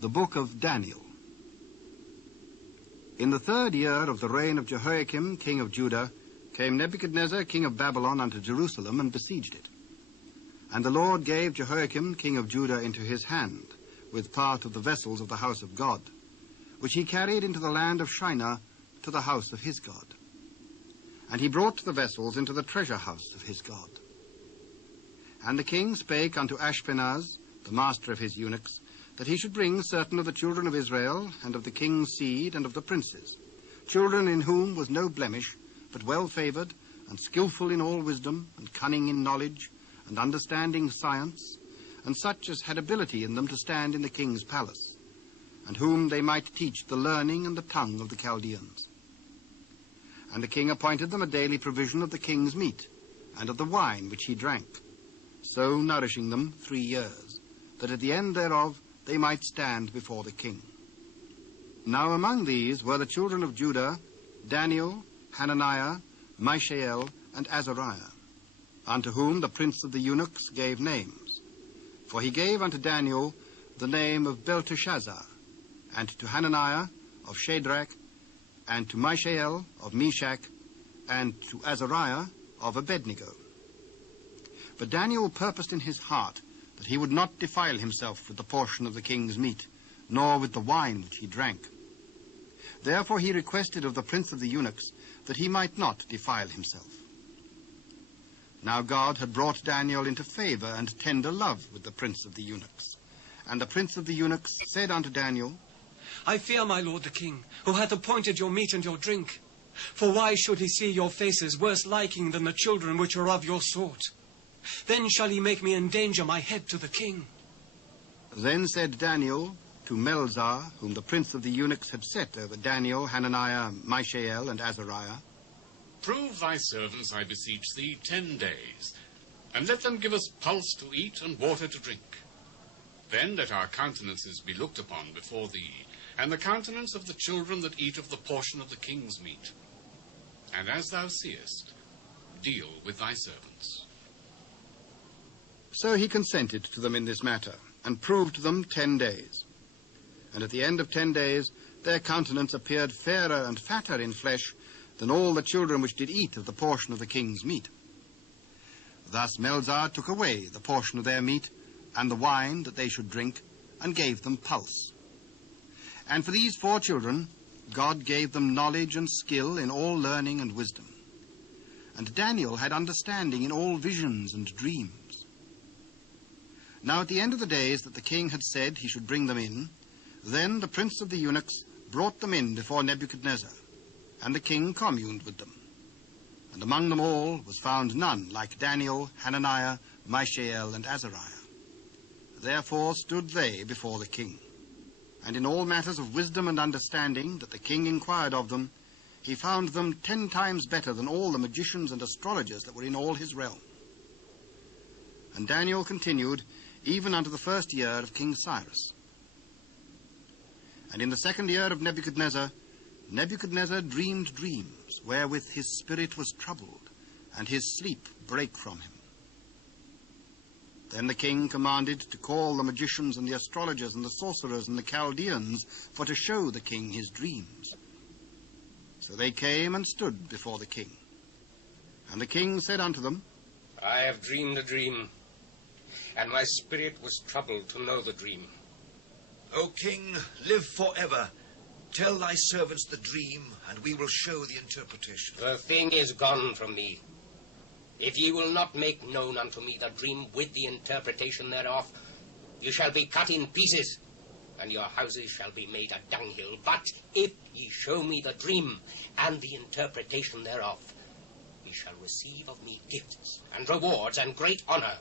The Book of Daniel. In the 3rd year of the reign of Jehoiakim, king of Judah, came Nebuchadnezzar, king of Babylon, unto Jerusalem, and besieged it. And the Lord gave Jehoiakim, king of Judah, into his hand, with part of the vessels of the house of God, which he carried into the land of Shinar, to the house of his God. And he brought the vessels into the treasure house of his God. And the king spake unto Ashpenaz, the master of his eunuchs, that he should bring certain of the children of Israel, and of the king's seed, and of the princes, children in whom was no blemish, but well-favoured, and skillful in all wisdom, and cunning in knowledge, and understanding science, and such as had ability in them to stand in the king's palace, and whom they might teach the learning and the tongue of the Chaldeans. And the king appointed them a daily provision of the king's meat, and of the wine which he drank, so nourishing them 3 years, that at the end thereof they might stand before the king. Now among these were the children of Judah, Daniel, Hananiah, Mishael, and Azariah, unto whom the prince of the eunuchs gave names. For he gave unto Daniel the name of Belteshazzar, and to Hananiah of Shadrach, and to Mishael of Meshach, and to Azariah of Abednego. But Daniel purposed in his heart that he would not defile himself with the portion of the king's meat, nor with the wine which he drank. Therefore he requested of the prince of the eunuchs that he might not defile himself. Now God had brought Daniel into favor and tender love with the prince of the eunuchs. And the prince of the eunuchs said unto Daniel, I fear my lord the king, who hath appointed your meat and your drink. For why should he see your faces worse liking than the children which are of your sort? Then shall he make me endanger my head to the king. Then said Daniel to Melzar, whom the prince of the eunuchs had set over Daniel, Hananiah, Mishael, and Azariah, Prove thy servants, I beseech thee, 10 days, and let them give us pulse to eat and water to drink. Then let our countenances be looked upon before thee, and the countenance of the children that eat of the portion of the king's meat. And as thou seest, deal with thy servants. So he consented to them in this matter, and proved them 10 days. And at the end of 10 days, their countenance appeared fairer and fatter in flesh than all the children which did eat of the portion of the king's meat. Thus Melzar took away the portion of their meat, and the wine that they should drink, and gave them pulse. And for these 4 children, God gave them knowledge and skill in all learning and wisdom. And Daniel had understanding in all visions and dreams. Now at the end of the days that the king had said he should bring them in, then the prince of the eunuchs brought them in before Nebuchadnezzar, and the king communed with them. And among them all was found none like Daniel, Hananiah, Mishael, and Azariah. Therefore stood they before the king. And in all matters of wisdom and understanding that the king inquired of them, he found them 10 times better than all the magicians and astrologers that were in all his realm. And Daniel continued even unto the 1st year of King Cyrus. And in the 2nd year of Nebuchadnezzar, Nebuchadnezzar dreamed dreams, wherewith his spirit was troubled, and his sleep brake from him. Then the king commanded to call the magicians and the astrologers and the sorcerers and the Chaldeans for to show the king his dreams. So they came and stood before the king. And the king said unto them, I have dreamed a dream, and my spirit was troubled to know the dream. O king, live forever. Tell thy servants the dream, and we will show the interpretation. The thing is gone from me. If ye will not make known unto me the dream with the interpretation thereof, ye shall be cut in pieces, and your houses shall be made a dunghill. But if ye show me the dream and the interpretation thereof, ye shall receive of me gifts and rewards and great honor.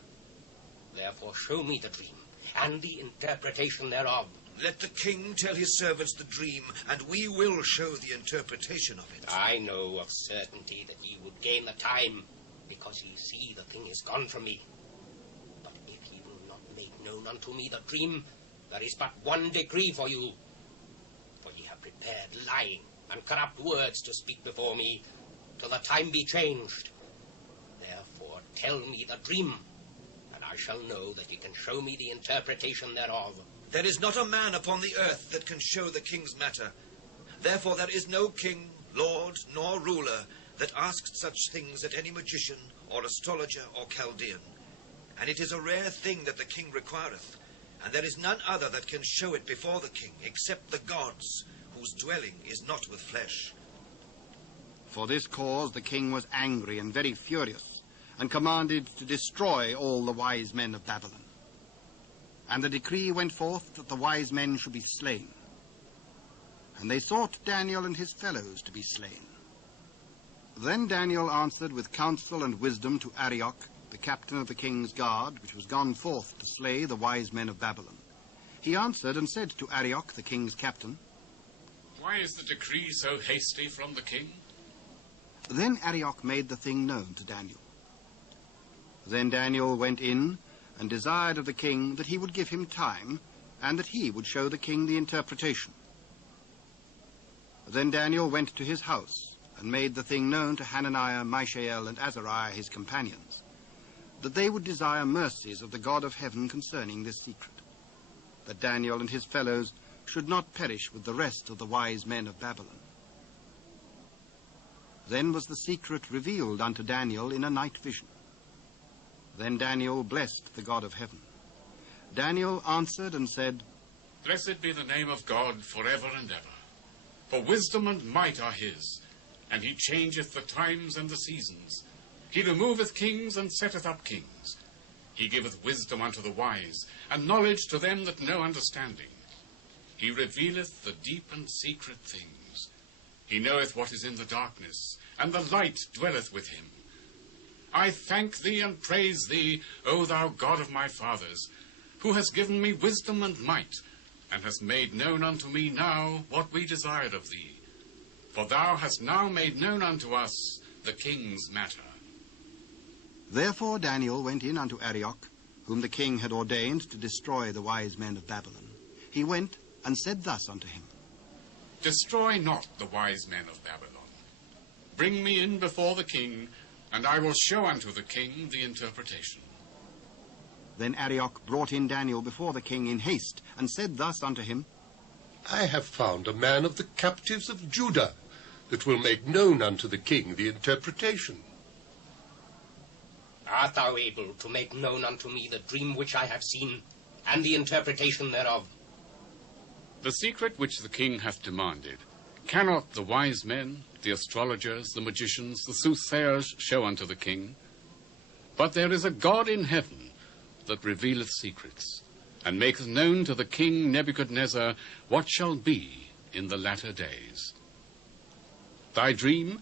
Therefore show me the dream and the interpretation thereof. Let the king tell his servants the dream, and we will show the interpretation of it. I know of certainty that ye would gain the time, because ye see the thing is gone from me. But if ye will not make known unto me the dream, there is but 1 decree for you. For ye have prepared lying and corrupt words to speak before me, till the time be changed. Therefore tell me the dream, and I shall know that ye can show me the interpretation thereof. There is not a man upon the earth that can show the king's matter. Therefore there is no king, lord, nor ruler that asks such things at any magician, or astrologer, or Chaldean. And it is a rare thing that the king requireth, and there is none other that can show it before the king, except the gods, whose dwelling is not with flesh. For this cause the king was angry and very furious, and commanded to destroy all the wise men of Babylon. And the decree went forth that the wise men should be slain. And they sought Daniel and his fellows to be slain. Then Daniel answered with counsel and wisdom to Arioch, the captain of the king's guard, which was gone forth to slay the wise men of Babylon. He answered and said to Arioch, the king's captain, Why is the decree so hasty from the king? Then Arioch made the thing known to Daniel. Then Daniel went in and desired of the king that he would give him time, and that he would show the king the interpretation. Then Daniel went to his house, and made the thing known to Hananiah, Mishael, and Azariah, his companions, that they would desire mercies of the God of heaven concerning this secret, that Daniel and his fellows should not perish with the rest of the wise men of Babylon. Then was the secret revealed unto Daniel in a night vision. Then Daniel blessed the God of heaven. Daniel answered and said, Blessed be the name of God forever and ever. For wisdom and might are his, and he changeth the times and the seasons. He removeth kings and setteth up kings. He giveth wisdom unto the wise, and knowledge to them that know understanding. He revealeth the deep and secret things. He knoweth what is in the darkness, and the light dwelleth with him. I thank thee and praise thee, O thou God of my fathers, who hast given me wisdom and might, and hast made known unto me now what we desired of thee. For thou hast now made known unto us the king's matter. Therefore Daniel went in unto Arioch, whom the king had ordained to destroy the wise men of Babylon. He went and said thus unto him, Destroy not the wise men of Babylon. Bring me in before the king, and I will show unto the king the interpretation. Then Arioch brought in Daniel before the king in haste, and said thus unto him, I have found a man of the captives of Judah, that will make known unto the king the interpretation. Art thou able to make known unto me the dream which I have seen, and the interpretation thereof? The secret which the king hath demanded, cannot the wise men, the astrologers, the magicians, the soothsayers show unto the king? But there is a God in heaven that revealeth secrets, and maketh known to the king Nebuchadnezzar what shall be in the latter days. Thy dream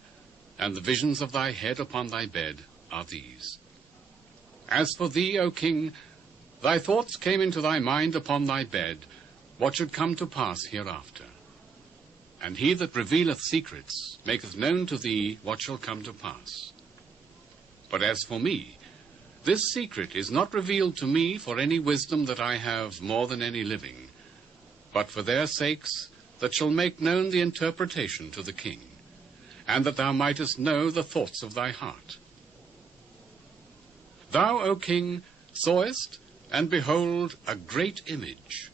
and the visions of thy head upon thy bed are these. As for thee, O king, thy thoughts came into thy mind upon thy bed, what should come to pass hereafter. And he that revealeth secrets maketh known to thee what shall come to pass. But as for me, this secret is not revealed to me for any wisdom that I have more than any living, but for their sakes that shall make known the interpretation to the king, and that thou mightest know the thoughts of thy heart. Thou, O king, sawest, and behold, a great image.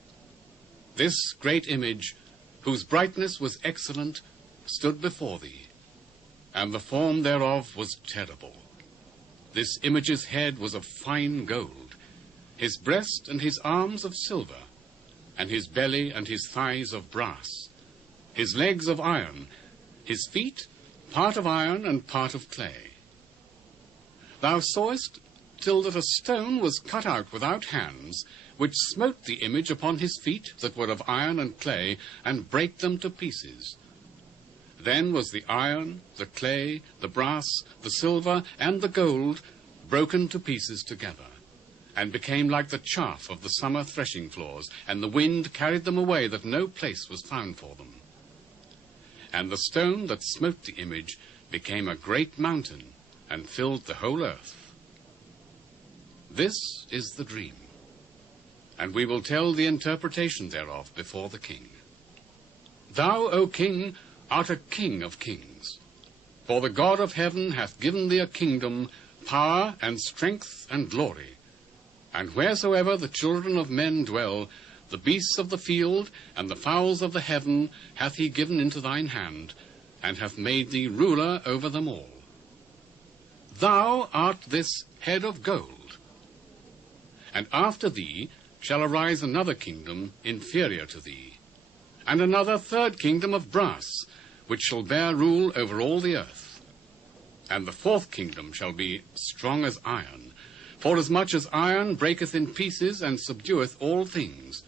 This great image, whose brightness was excellent, stood before thee, and the form thereof was terrible. This image's head was of fine gold, his breast and his arms of silver, and his belly and his thighs of brass, his legs of iron, his feet part of iron and part of clay. Thou sawest till that a stone was cut out without hands, which smote the image upon his feet that were of iron and clay, and brake them to pieces. Then was the iron, the clay, the brass, the silver, and the gold broken to pieces together, and became like the chaff of the summer threshing floors, and the wind carried them away, that no place was found for them. And the stone that smote the image became a great mountain, and filled the whole earth. This is the dream, and we will tell the interpretation thereof before the king. Thou, O king, art a king of kings, for the God of heaven hath given thee a kingdom, power, and strength, and glory. And wheresoever the children of men dwell, the beasts of the field, and the fowls of the heaven hath he given into thine hand, and hath made thee ruler over them all. Thou art this head of gold. And after thee shall arise another kingdom inferior to thee, and another third kingdom of brass, which shall bear rule over all the earth. And the fourth kingdom shall be strong as iron, forasmuch as iron breaketh in pieces and subdueth all things.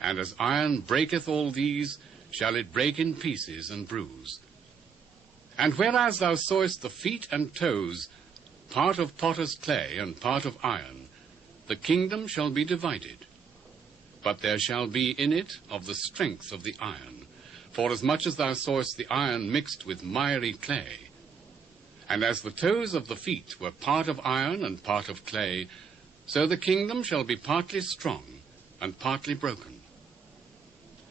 And as iron breaketh all these, shall it break in pieces and bruise. And whereas thou sawest the feet and toes, part of potter's clay and part of iron, the kingdom shall be divided. But there shall be in it of the strength of the iron, forasmuch as thou sawest the iron mixed with miry clay. And as the toes of the feet were part of iron and part of clay, so the kingdom shall be partly strong and partly broken.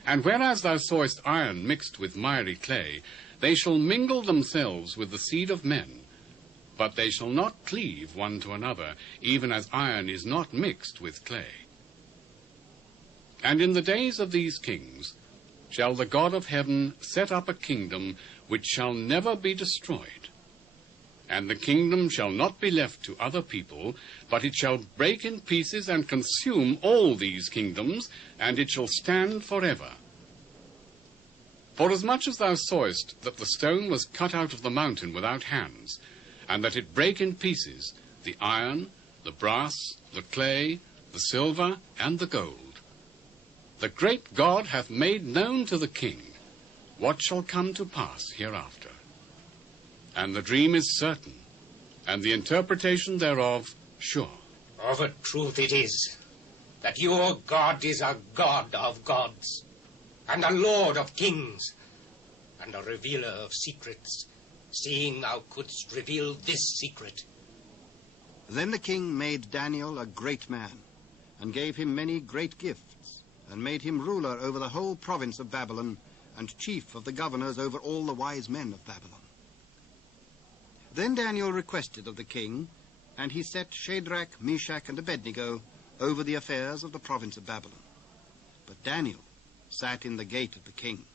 And whereas thou sawest iron mixed with miry clay, they shall mingle themselves with the seed of men, but they shall not cleave one to another, even as iron is not mixed with clay. And in the days of these kings shall the God of heaven set up a kingdom which shall never be destroyed. And the kingdom shall not be left to other people, but it shall break in pieces and consume all these kingdoms, and it shall stand forever. Forasmuch as thou sawest that the stone was cut out of the mountain without hands, and that it brake in pieces the iron, the brass, the clay, the silver, and the gold, the great God hath made known to the king what shall come to pass hereafter. And the dream is certain, and the interpretation thereof sure. Of a truth it is, that your God is a God of gods, and a Lord of kings, and a revealer of secrets, seeing thou couldst reveal this secret. Then the king made Daniel a great man, and gave him many great gifts, and made him ruler over the whole province of Babylon, and chief of the governors over all the wise men of Babylon. Then Daniel requested of the king, and he set Shadrach, Meshach, and Abednego over the affairs of the province of Babylon. But Daniel sat in the gate of the king.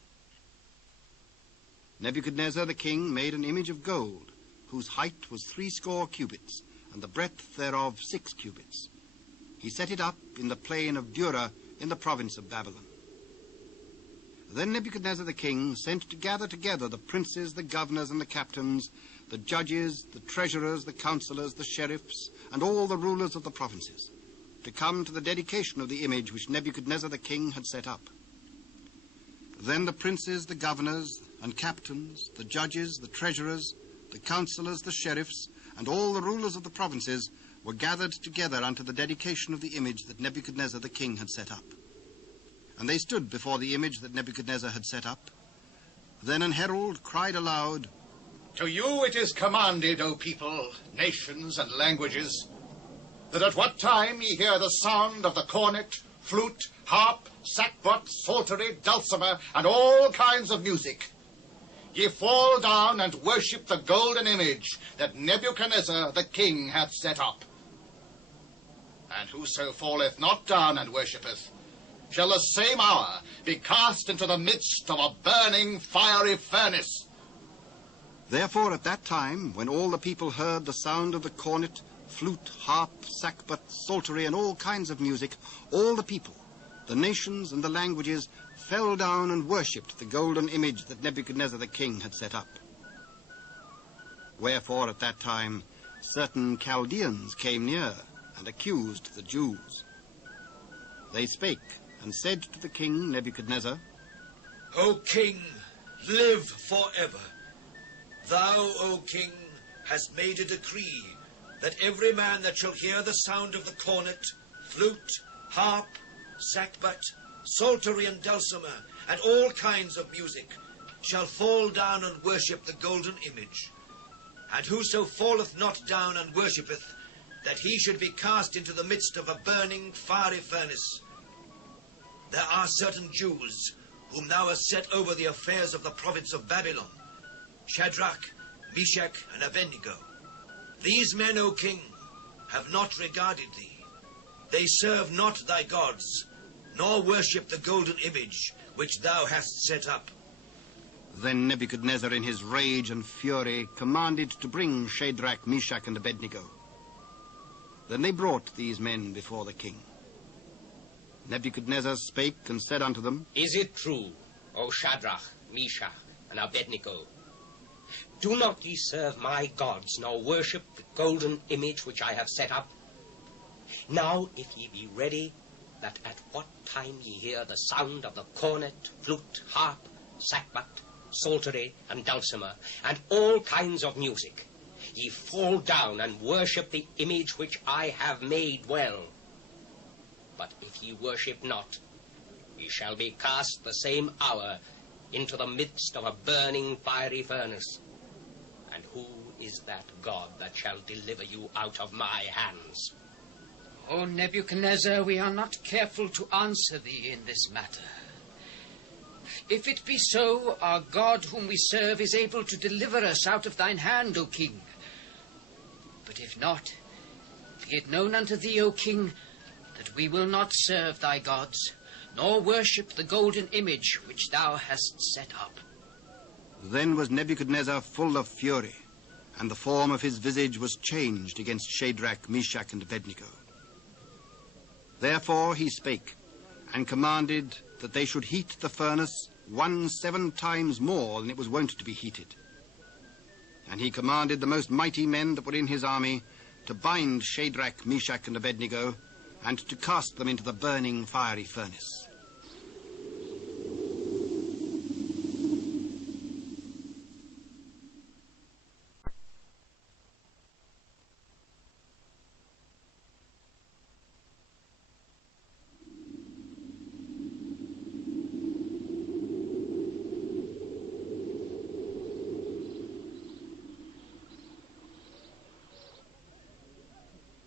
Nebuchadnezzar the king made an image of gold, whose height was 80 cubits, and the breadth thereof 6 cubits. He set it up in the plain of Dura in the province of Babylon. Then Nebuchadnezzar the king sent to gather together the princes, the governors, and the captains, the judges, the treasurers, the counselors, the sheriffs, and all the rulers of the provinces, to come to the dedication of the image which Nebuchadnezzar the king had set up. Then the princes, the governors, and captains, the judges, the treasurers, the counselors, the sheriffs, and all the rulers of the provinces were gathered together unto the dedication of the image that Nebuchadnezzar the king had set up. And they stood before the image that Nebuchadnezzar had set up. Then an herald cried aloud, To you it is commanded, O people, nations, and languages, that at what time ye hear the sound of the cornet, flute, harp, sackbut, psaltery, dulcimer, and all kinds of music, ye fall down and worship the golden image that Nebuchadnezzar the king hath set up. And whoso falleth not down and worshippeth, shall the same hour be cast into the midst of a burning fiery furnace. Therefore at that time, when all the people heard the sound of the cornet, flute, harp, sackbut, psaltery, and all kinds of music, all the people, the nations and the languages, fell down and worshipped the golden image that Nebuchadnezzar the king had set up. Wherefore at that time certain Chaldeans came near and accused the Jews. They spake and said to the king Nebuchadnezzar, O king, live forever. Thou, O king, hast made a decree that every man that shall hear the sound of the cornet, flute, harp, sackbut, psaltery, and dulcimer, and all kinds of music, shall fall down and worship the golden image. And whoso falleth not down and worshippeth, that he should be cast into the midst of a burning fiery furnace. There are certain Jews whom thou hast set over the affairs of the province of Babylon, Shadrach, Meshach, and Abednego. These men, O king, have not regarded thee. They serve not thy gods, nor worship the golden image which thou hast set up. Then Nebuchadnezzar, in his rage and fury, commanded to bring Shadrach, Meshach, and Abednego. Then they brought these men before the king. Nebuchadnezzar spake and said unto them, Is it true, O Shadrach, Meshach, and Abednego? Do not ye serve my gods, nor worship the golden image which I have set up? Now, if ye be ready, that at what time ye hear the sound of the cornet, flute, harp, sackbut, psaltery, and dulcimer, and all kinds of music, ye fall down and worship the image which I have made well. But if ye worship not, ye shall be cast the same hour into the midst of a burning fiery furnace. And who is that God that shall deliver you out of my hands? O Nebuchadnezzar, we are not careful to answer thee in this matter. If it be so, our God whom we serve is able to deliver us out of thine hand, O king. But if not, be it known unto thee, O king, that we will not serve thy gods, nor worship the golden image which thou hast set up. Then was Nebuchadnezzar full of fury, and the form of his visage was changed against Shadrach, Meshach, and Abednego. Therefore he spake, and commanded that they should heat the furnace 7 times more than it was wont to be heated. And he commanded the most mighty men that were in his army to bind Shadrach, Meshach, and Abednego, and to cast them into the burning fiery furnace.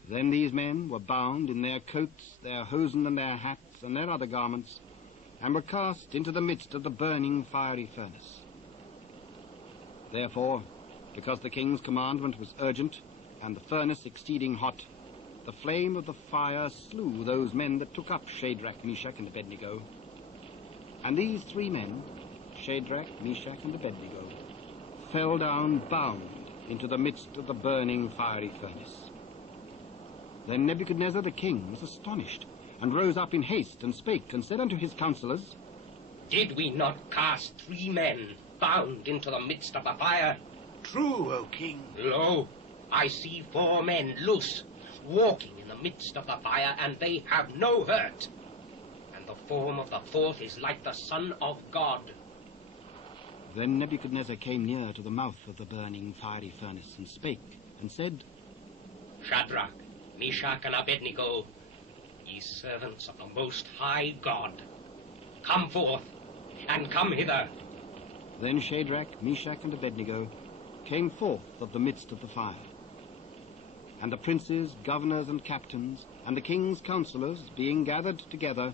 Then these men were bound in their coats, their hosen, and their hats, and their other garments, and were cast into the midst of the burning fiery furnace. Therefore, because the king's commandment was urgent, and the furnace exceeding hot, the flame of the fire slew those men that took up Shadrach, Meshach, and Abednego. And these 3 men, Shadrach, Meshach, and Abednego, fell down bound into the midst of the burning fiery furnace. Then Nebuchadnezzar the king was astonished, and rose up in haste, and spake, and said unto his counselors, Did we not cast 3 men bound into the midst of the fire? True, O king. Lo, I see 4 men loose, walking in the midst of the fire, and they have no hurt. And the form of the 4th is like the Son of God. Then Nebuchadnezzar came near to the mouth of the burning fiery furnace, and spake, and said, Shadrach, Meshach, and Abednego, ye servants of the Most High God, come forth, and come hither. Then Shadrach, Meshach, and Abednego came forth of the midst of the fire. And the princes, governors, and captains, and the king's counselors, being gathered together,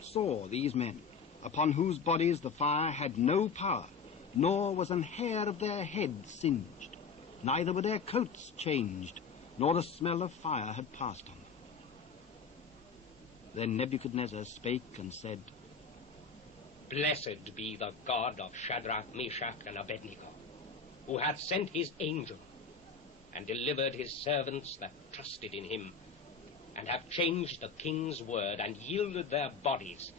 saw these men, upon whose bodies the fire had no power, nor was an hair of their head singed, neither were their coats changed, nor the smell of fire had passed on them. Then Nebuchadnezzar spake and said, Blessed be the God of Shadrach, Meshach, and Abednego, who hath sent his angel, and delivered his servants that trusted in him, and have changed the king's word, and yielded their bodies,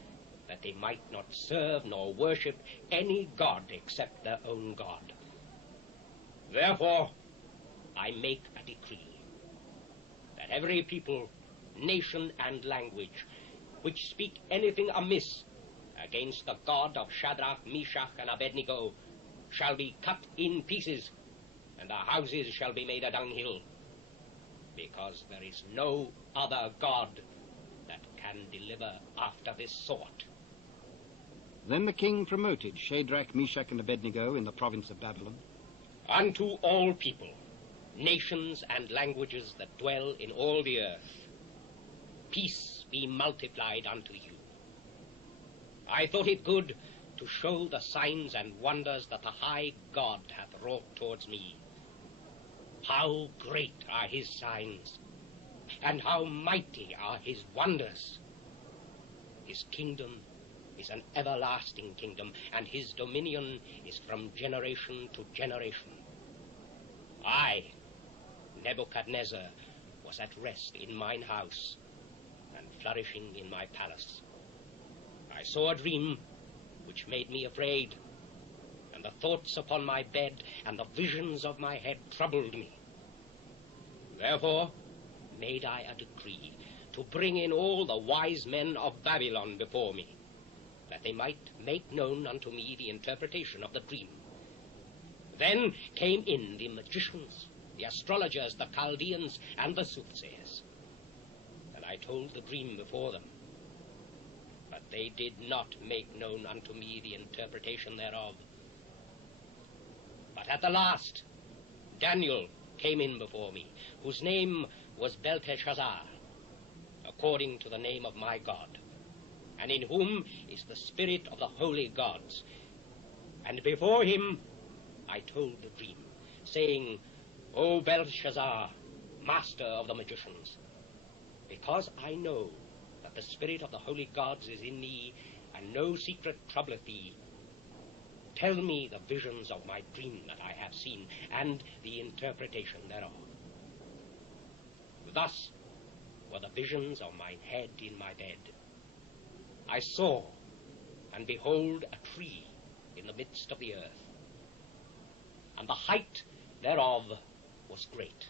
that they might not serve nor worship any god except their own God. Therefore I make a decree, that every people, nation, and language which speak anything amiss against the God of Shadrach, Meshach, and Abednego shall be cut in pieces, and their houses shall be made a dunghill, because there is no other God that can deliver after this sort. Then the king promoted Shadrach, Meshach, and Abednego in the province of Babylon. Unto all people, nations, and languages that dwell in all the earth, peace be multiplied unto you. I thought it good to show the signs and wonders that the high God hath wrought towards me. How great are his signs, and how mighty are his wonders. His kingdom is an everlasting kingdom, and his dominion is from generation to generation. I, Nebuchadnezzar, was at rest in mine house, and flourishing in my palace. I saw a dream which made me afraid, and the thoughts upon my bed and the visions of my head troubled me. Therefore made I a decree to bring in all the wise men of Babylon before me, that they might make known unto me the interpretation of the dream. Then came in the magicians, the astrologers, the Chaldeans, and the soothsayers. And I told the dream before them, but they did not make known unto me the interpretation thereof. But at the last, Daniel came in before me, whose name was Belteshazzar, according to the name of my God, and in whom is the spirit of the holy gods. And before him I told the dream, saying, O Belshazzar, master of the magicians, because I know that the spirit of the holy gods is in thee, and no secret troubleth thee, tell me the visions of my dream that I have seen, and the interpretation thereof. Thus were the visions of mine head in my bed. I saw, and behold, a tree in the midst of the earth, and the height thereof was great.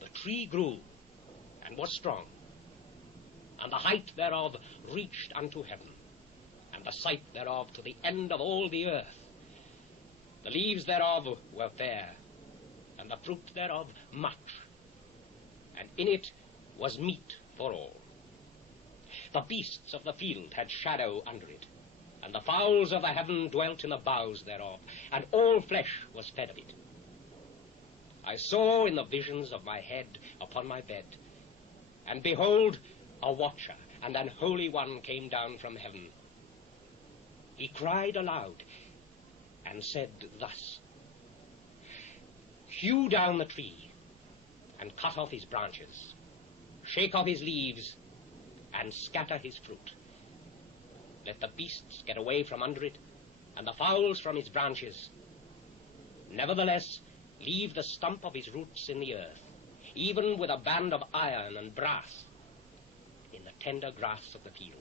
The tree grew and was strong, and the height thereof reached unto heaven, and the sight thereof to the end of all the earth. The leaves thereof were fair, and the fruit thereof much, and in it was meat for all. The beasts of the field had shadow under it, and the fowls of the heaven dwelt in the boughs thereof, and all flesh was fed of it. I saw in the visions of my head upon my bed, and behold, a watcher and an holy one came down from heaven. He cried aloud, and said thus, Hew down the tree, and cut off his branches, shake off his leaves, and scatter his fruit. Let the beasts get away from under it, and the fowls from its branches. Nevertheless, leave the stump of his roots in the earth, even with a band of iron and brass, in the tender grass of the field.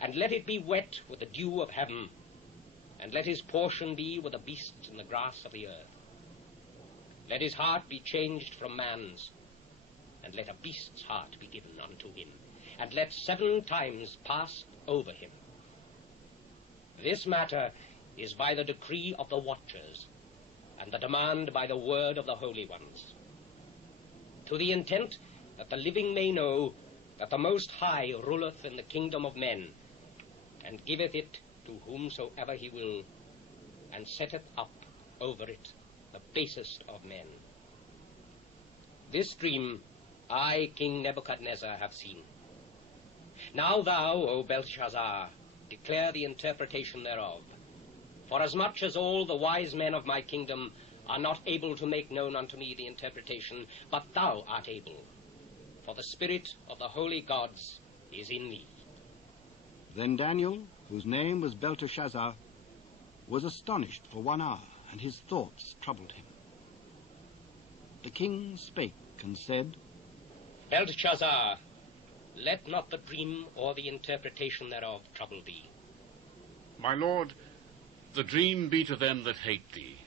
And let it be wet with the dew of heaven, and let his portion be with the beasts in the grass of the earth. Let his heart be changed from man's, and let a beast's heart be given unto him, and let 7 times pass over him. This matter is by the decree of the watchers, and the demand by the word of the holy ones, to the intent that the living may know that the Most High ruleth in the kingdom of men, and giveth it to whomsoever he will, and setteth up over it the basest of men. This dream I, King Nebuchadnezzar, have seen. Now thou, O Belshazzar, declare the interpretation thereof, forasmuch as all the wise men of my kingdom are not able to make known unto me the interpretation, but thou art able, for the spirit of the holy gods is in thee. Then Daniel, whose name was Belteshazzar, was astonished for 1 hour, and his thoughts troubled him. The king spake and said, Belteshazzar, let not the dream or the interpretation thereof trouble thee. My lord, the dream be to them that hate thee,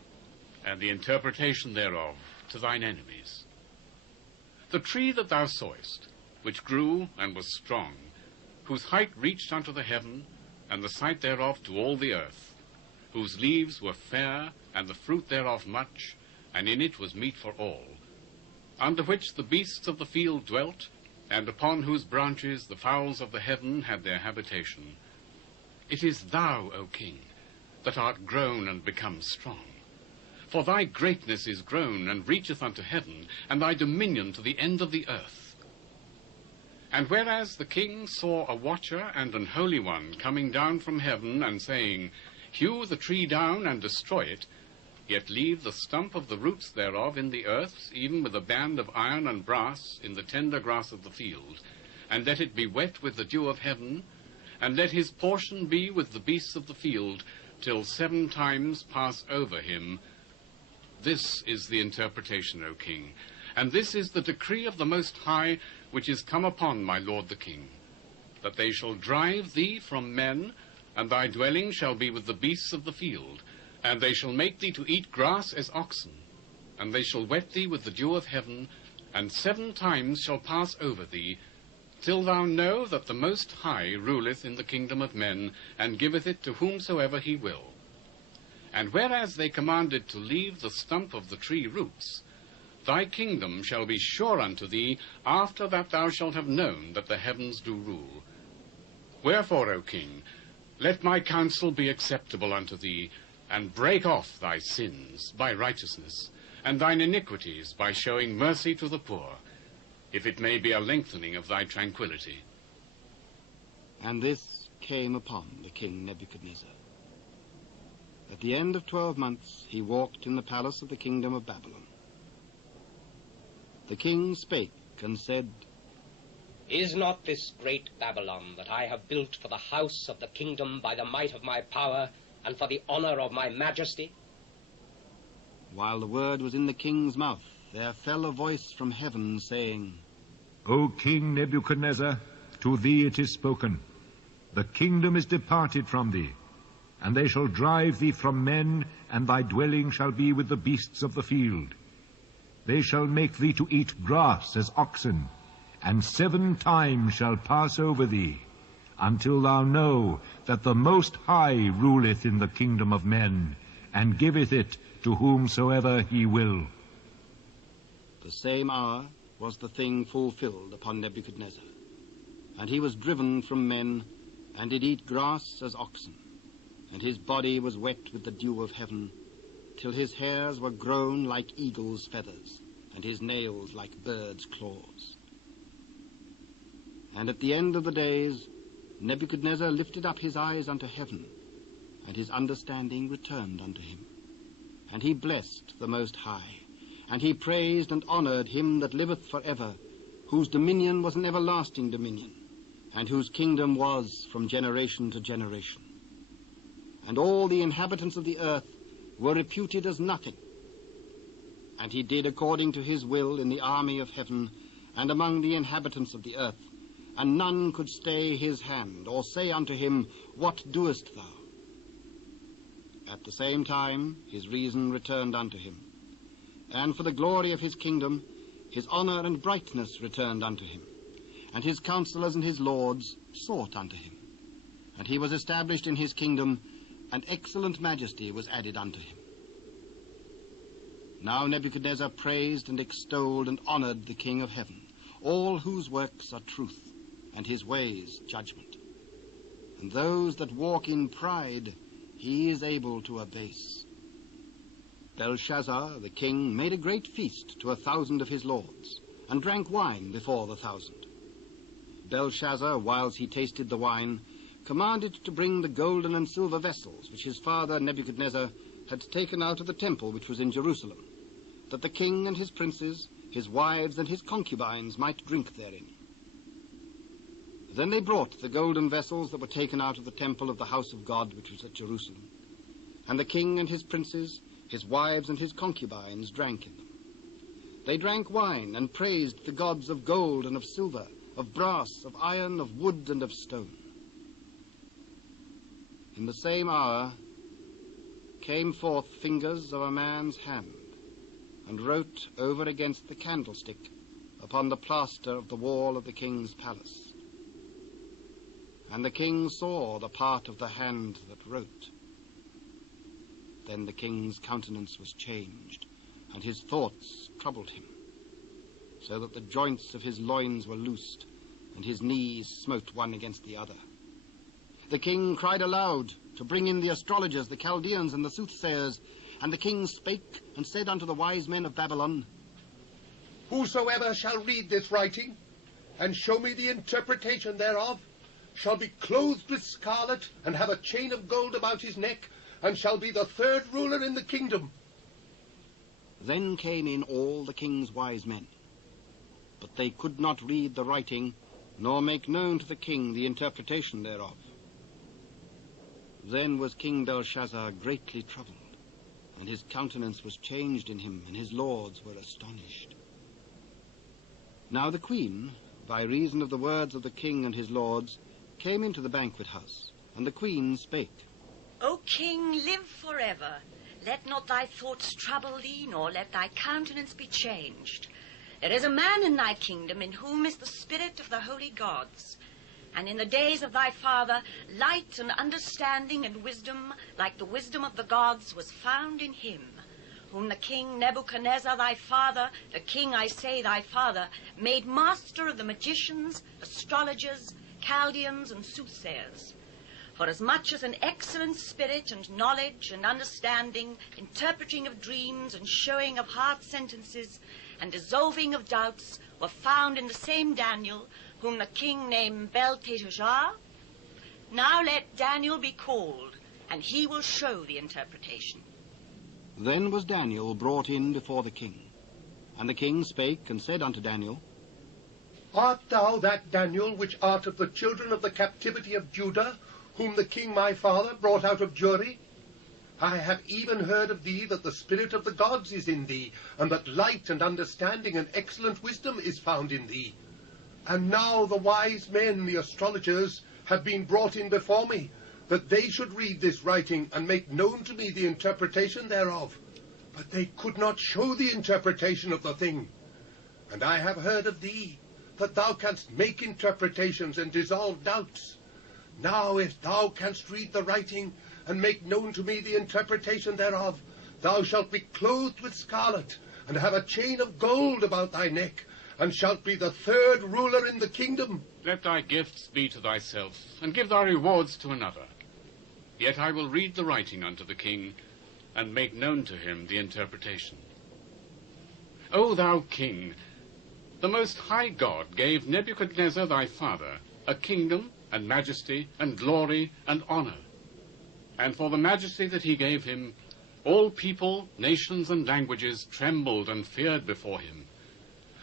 and the interpretation thereof to thine enemies. The tree that thou sawest, which grew and was strong, whose height reached unto the heaven, and the sight thereof to all the earth, whose leaves were fair, and the fruit thereof much, and in it was meat for all, under which the beasts of the field dwelt, and upon whose branches the fowls of the heaven had their habitation. It is thou, O king, that art grown and become strong. For thy greatness is grown and reacheth unto heaven, and thy dominion to the end of the earth. And whereas the king saw a watcher and an holy one coming down from heaven, and saying, Hew the tree down and destroy it, yet leave the stump of the roots thereof in the earth, even with a band of iron and brass in the tender grass of the field, and let it be wet with the dew of heaven, and let his portion be with the beasts of the field, till 7 times pass over him. This is the interpretation, O king, and this is the decree of the Most High, which is come upon my lord the king, that they shall drive thee from men, and thy dwelling shall be with the beasts of the field, and they shall make thee to eat grass as oxen, and they shall wet thee with the dew of heaven, and 7 times shall pass over thee, till thou know that the Most High ruleth in the kingdom of men, and giveth it to whomsoever he will. And whereas they commanded to leave the stump of the tree roots, thy kingdom shall be sure unto thee, after that thou shalt have known that the heavens do rule. Wherefore, O king, let my counsel be acceptable unto thee, and break off thy sins by righteousness, and thine iniquities by showing mercy to the poor, if it may be a lengthening of thy tranquility. And this came upon the king Nebuchadnezzar. At the end of 12 months he walked in the palace of the kingdom of Babylon. The king spake and said, Is not this great Babylon that I have built for the house of the kingdom by the might of my power and for the honor of my majesty? While the word was in the king's mouth, there fell a voice from heaven, saying, O King Nebuchadnezzar, to thee it is spoken, the kingdom is departed from thee, and they shall drive thee from men, and thy dwelling shall be with the beasts of the field. They shall make thee to eat grass as oxen, and 7 times shall pass over thee, until thou know that the Most High ruleth in the kingdom of men, and giveth it to whomsoever he will. The same hour was the thing fulfilled upon Nebuchadnezzar, and he was driven from men, and did eat grass as oxen, and his body was wet with the dew of heaven, till his hairs were grown like eagle's feathers, and his nails like birds' claws. And at the end of the days Nebuchadnezzar lifted up his eyes unto heaven, and his understanding returned unto him. And he blessed the Most High, and he praised and honored him that liveth for ever, whose dominion was an everlasting dominion, and whose kingdom was from generation to generation. And all the inhabitants of the earth were reputed as nothing. And he did according to his will in the army of heaven, and among the inhabitants of the earth, and none could stay his hand, or say unto him, What doest thou? At the same time his reason returned unto him, and for the glory of his kingdom his honor and brightness returned unto him, and his counselors and his lords sought unto him. And he was established in his kingdom, and excellent majesty was added unto him. Now Nebuchadnezzar praised and extolled and honored the King of heaven, all whose works are truth, and his ways judgment. And those that walk in pride he is able to abase. Belshazzar, the king, made a great feast to 1,000 of his lords, and drank wine before the 1,000. Belshazzar, whiles he tasted the wine, commanded to bring the golden and silver vessels which his father Nebuchadnezzar had taken out of the temple which was in Jerusalem, that the king and his princes, his wives and his concubines might drink therein. Then they brought the golden vessels that were taken out of the temple of the house of God which was at Jerusalem, and the king and his princes, his wives and his concubines drank in them. They drank wine and praised the gods of gold and of silver, of brass, of iron, of wood, and of stone. In the same hour came forth fingers of a man's hand, and wrote over against the candlestick upon the plaster of the wall of the king's palace. And the king saw the part of the hand that wrote. Then the king's countenance was changed, and his thoughts troubled him, so that the joints of his loins were loosed, and his knees smote one against the other. The king cried aloud to bring in the astrologers, the Chaldeans, and the soothsayers. And the king spake and said unto the wise men of Babylon, Whosoever shall read this writing, and show me the interpretation thereof, shall be clothed with scarlet, and have a chain of gold about his neck, and shall be the 3rd ruler in the kingdom. Then came in all the king's wise men, but they could not read the writing, nor make known to the king the interpretation thereof. Then was King Belshazzar greatly troubled, and his countenance was changed in him, and his lords were astonished. Now the queen, by reason of the words of the king and his lords, came into the banquet house, and the queen spake. O king, live forever. Let not thy thoughts trouble thee, nor let thy countenance be changed. There is a man in thy kingdom in whom is the spirit of the holy gods. And in the days of thy father, light and understanding and wisdom, like the wisdom of the gods, was found in him, whom the king Nebuchadnezzar thy father, the king, I say, thy father, made master of the magicians, astrologers, Chaldeans, and soothsayers. For as much as an excellent spirit and knowledge and understanding, interpreting of dreams and showing of hard sentences and dissolving of doubts were found in the same Daniel, whom the king named Belteshazzar, now let Daniel be called, and he will show the interpretation. Then was Daniel brought in before the king. And the king spake and said unto Daniel, Art thou that Daniel which art of the children of the captivity of Judah, whom the king my father brought out of Jewry? I have even heard of thee that the spirit of the gods is in thee, and that light and understanding and excellent wisdom is found in thee. And now the wise men, the astrologers, have been brought in before me, that they should read this writing and make known to me the interpretation thereof. But they could not show the interpretation of the thing. And I have heard of thee, that thou canst make interpretations and dissolve doubts. Now if thou canst read the writing and make known to me the interpretation thereof, thou shalt be clothed with scarlet, and have a chain of gold about thy neck, and shalt be the third ruler in the kingdom. Let thy gifts be to thyself, and give thy rewards to another. Yet I will read the writing unto the king, and make known to him the interpretation. O thou king, the most high God gave Nebuchadnezzar thy father a kingdom, and majesty, and glory, and honor. And for the majesty that he gave him, all people, nations, and languages trembled and feared before him.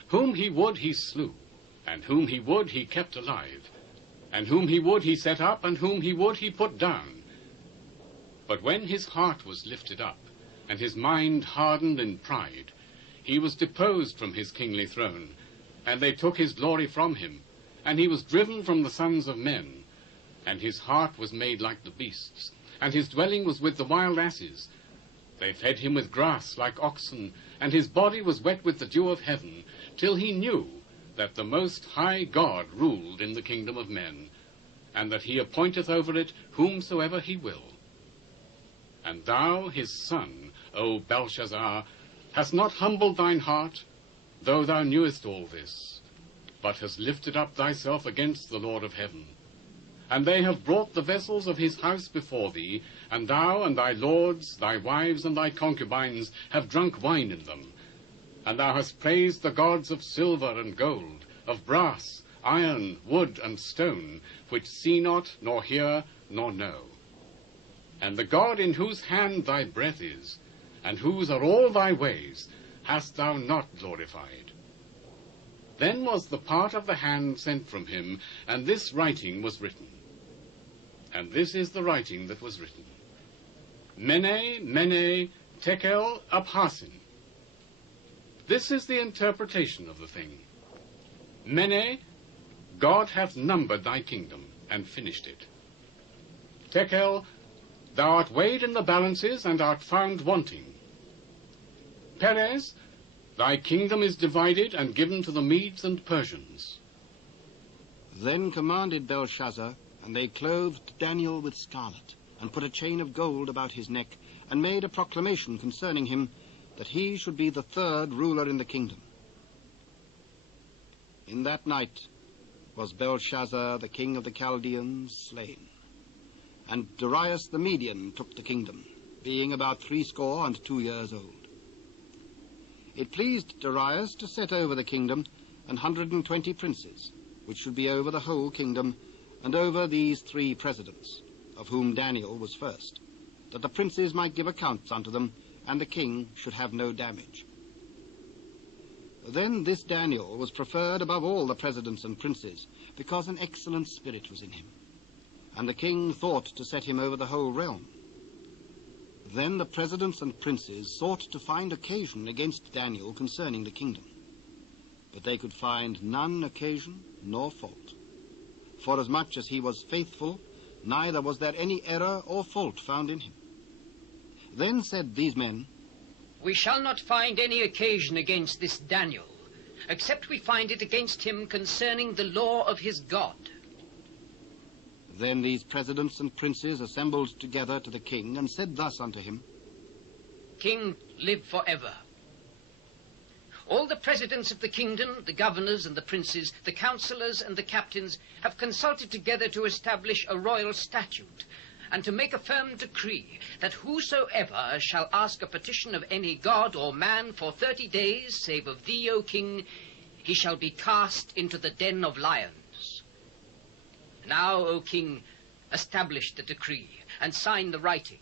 Whom he would he slew, and whom he would he kept alive, and whom he would he set up, and whom he would he put down. But when his heart was lifted up, and his mind hardened in pride, he was deposed from his kingly throne, and they took his glory from him, and he was driven from the sons of men, and his heart was made like the beasts, and his dwelling was with the wild asses. They fed him with grass like oxen, and his body was wet with the dew of heaven, till he knew that the Most High God ruled in the kingdom of men, and that he appointeth over it whomsoever he will. And thou, his son, O Belshazzar, hast not humbled thine heart, though thou knewest all this, but hast lifted up thyself against the Lord of heaven. And they have brought the vessels of his house before thee, and thou and thy lords, thy wives, and thy concubines have drunk wine in them. And thou hast praised the gods of silver and gold, of brass, iron, wood, and stone, which see not, nor hear, nor know. And the God in whose hand thy breath is, and whose are all thy ways, hast thou not glorified. Then was the part of the hand sent from him, and this writing was written. And this is the writing that was written. Mene, Mene, Tekel, Upharsin. This is the interpretation of the thing. Mene, God hath numbered thy kingdom, and finished it. Tekel, thou art weighed in the balances, and art found wanting. Peres, thy kingdom is divided, and given to the Medes and Persians. Then commanded Belshazzar, and they clothed Daniel with scarlet, and put a chain of gold about his neck, and made a proclamation concerning him, that he should be the third ruler in the kingdom. In that night was Belshazzar, the king of the Chaldeans, slain. And Darius the Median took the kingdom, being about 62 years old. It pleased Darius to set over the kingdom 120 princes, which should be over the whole kingdom, and over these 3 presidents, of whom Daniel was first, that the princes might give accounts unto them, and the king should have no damage. Then this Daniel was preferred above all the presidents and princes, because an excellent spirit was in him. And the king thought to set him over the whole realm. Then the presidents and princes sought to find occasion against Daniel concerning the kingdom. But they could find none occasion nor fault. Forasmuch as he was faithful, neither was there any error or fault found in him. Then said these men, We shall not find any occasion against this Daniel, except we find it against him concerning the law of his God. Then these presidents and princes assembled together to the king, and said thus unto him, King, live forever. All the presidents of the kingdom, the governors and the princes, the councillors and the captains, have consulted together to establish a royal statute, and to make a firm decree that whosoever shall ask a petition of any god or man for 30 days, save of thee, O king, he shall be cast into the den of lions. Now, O king, establish the decree, and sign the writing,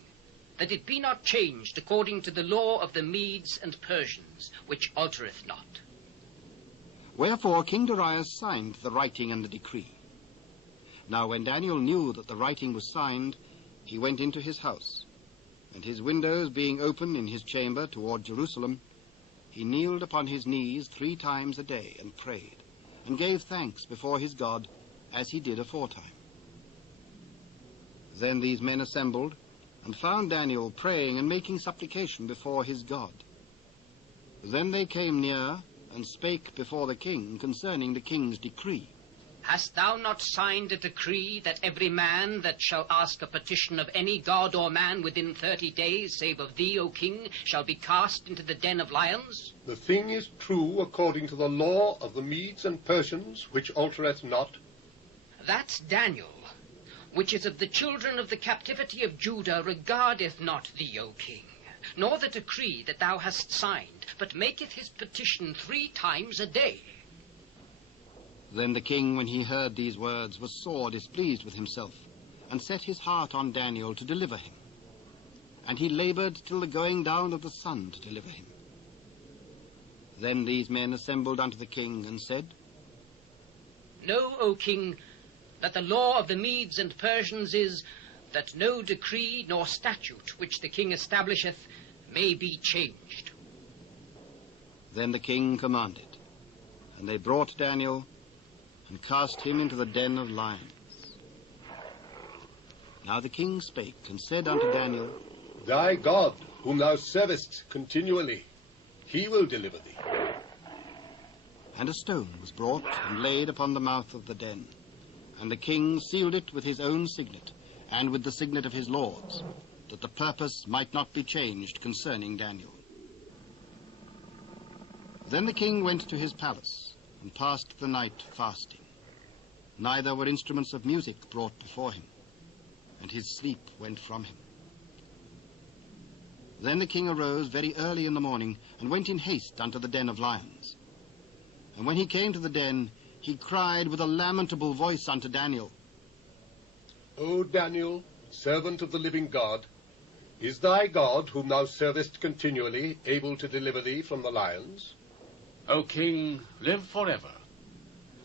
that it be not changed according to the law of the Medes and Persians, which altereth not. Wherefore King Darius signed the writing and the decree. Now when Daniel knew that the writing was signed, he went into his house, and his windows being open in his chamber toward Jerusalem, he kneeled upon his knees 3 times a day, and prayed, and gave thanks before his God, as he did aforetime. Then these men assembled, and found Daniel praying and making supplication before his God. Then they came near, and spake before the king concerning the king's decree. Hast thou not signed a decree that every man that shall ask a petition of any god or man within 30 days, save of thee, O king, shall be cast into the den of lions? The thing is true according to the law of the Medes and Persians, which altereth not. That Daniel, which is of the children of the captivity of Judah, regardeth not thee, O king, nor the decree that thou hast signed, but maketh his petition 3 times a day. Then the king, when he heard these words, was sore displeased with himself, and set his heart on Daniel to deliver him. And he labored till the going down of the sun to deliver him. Then these men assembled unto the king, and said, Know, O king, that the law of the Medes and Persians is, that no decree nor statute which the king establisheth may be changed. Then the king commanded, and they brought Daniel, and cast him into the den of lions. Now the king spake, and said unto Daniel, Thy God, whom thou servest continually, he will deliver thee. And a stone was brought, and laid upon the mouth of the den. And the king sealed it with his own signet, and with the signet of his lords, that the purpose might not be changed concerning Daniel. Then the king went to his palace, and passed the night fasting. Neither were instruments of music brought before him, and his sleep went from him. Then the king arose very early in the morning, and went in haste unto the den of lions. And when he came to the den, he cried with a lamentable voice unto Daniel, O Daniel, servant of the living God, is thy God, whom thou servest continually, able to deliver thee from the lions? O king, live forever.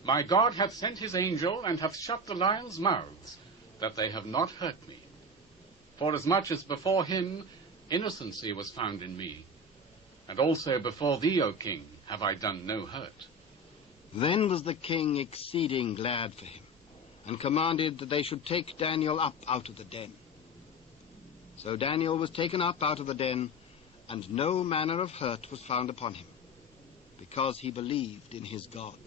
My God hath sent his angel, and hath shut the lions' mouths, that they have not hurt me. Forasmuch as before him innocency was found in me, and also before thee, O king, have I done no hurt. Then was the king exceeding glad for him, and commanded that they should take Daniel up out of the den. So Daniel was taken up out of the den, and no manner of hurt was found upon him, because he believed in his God.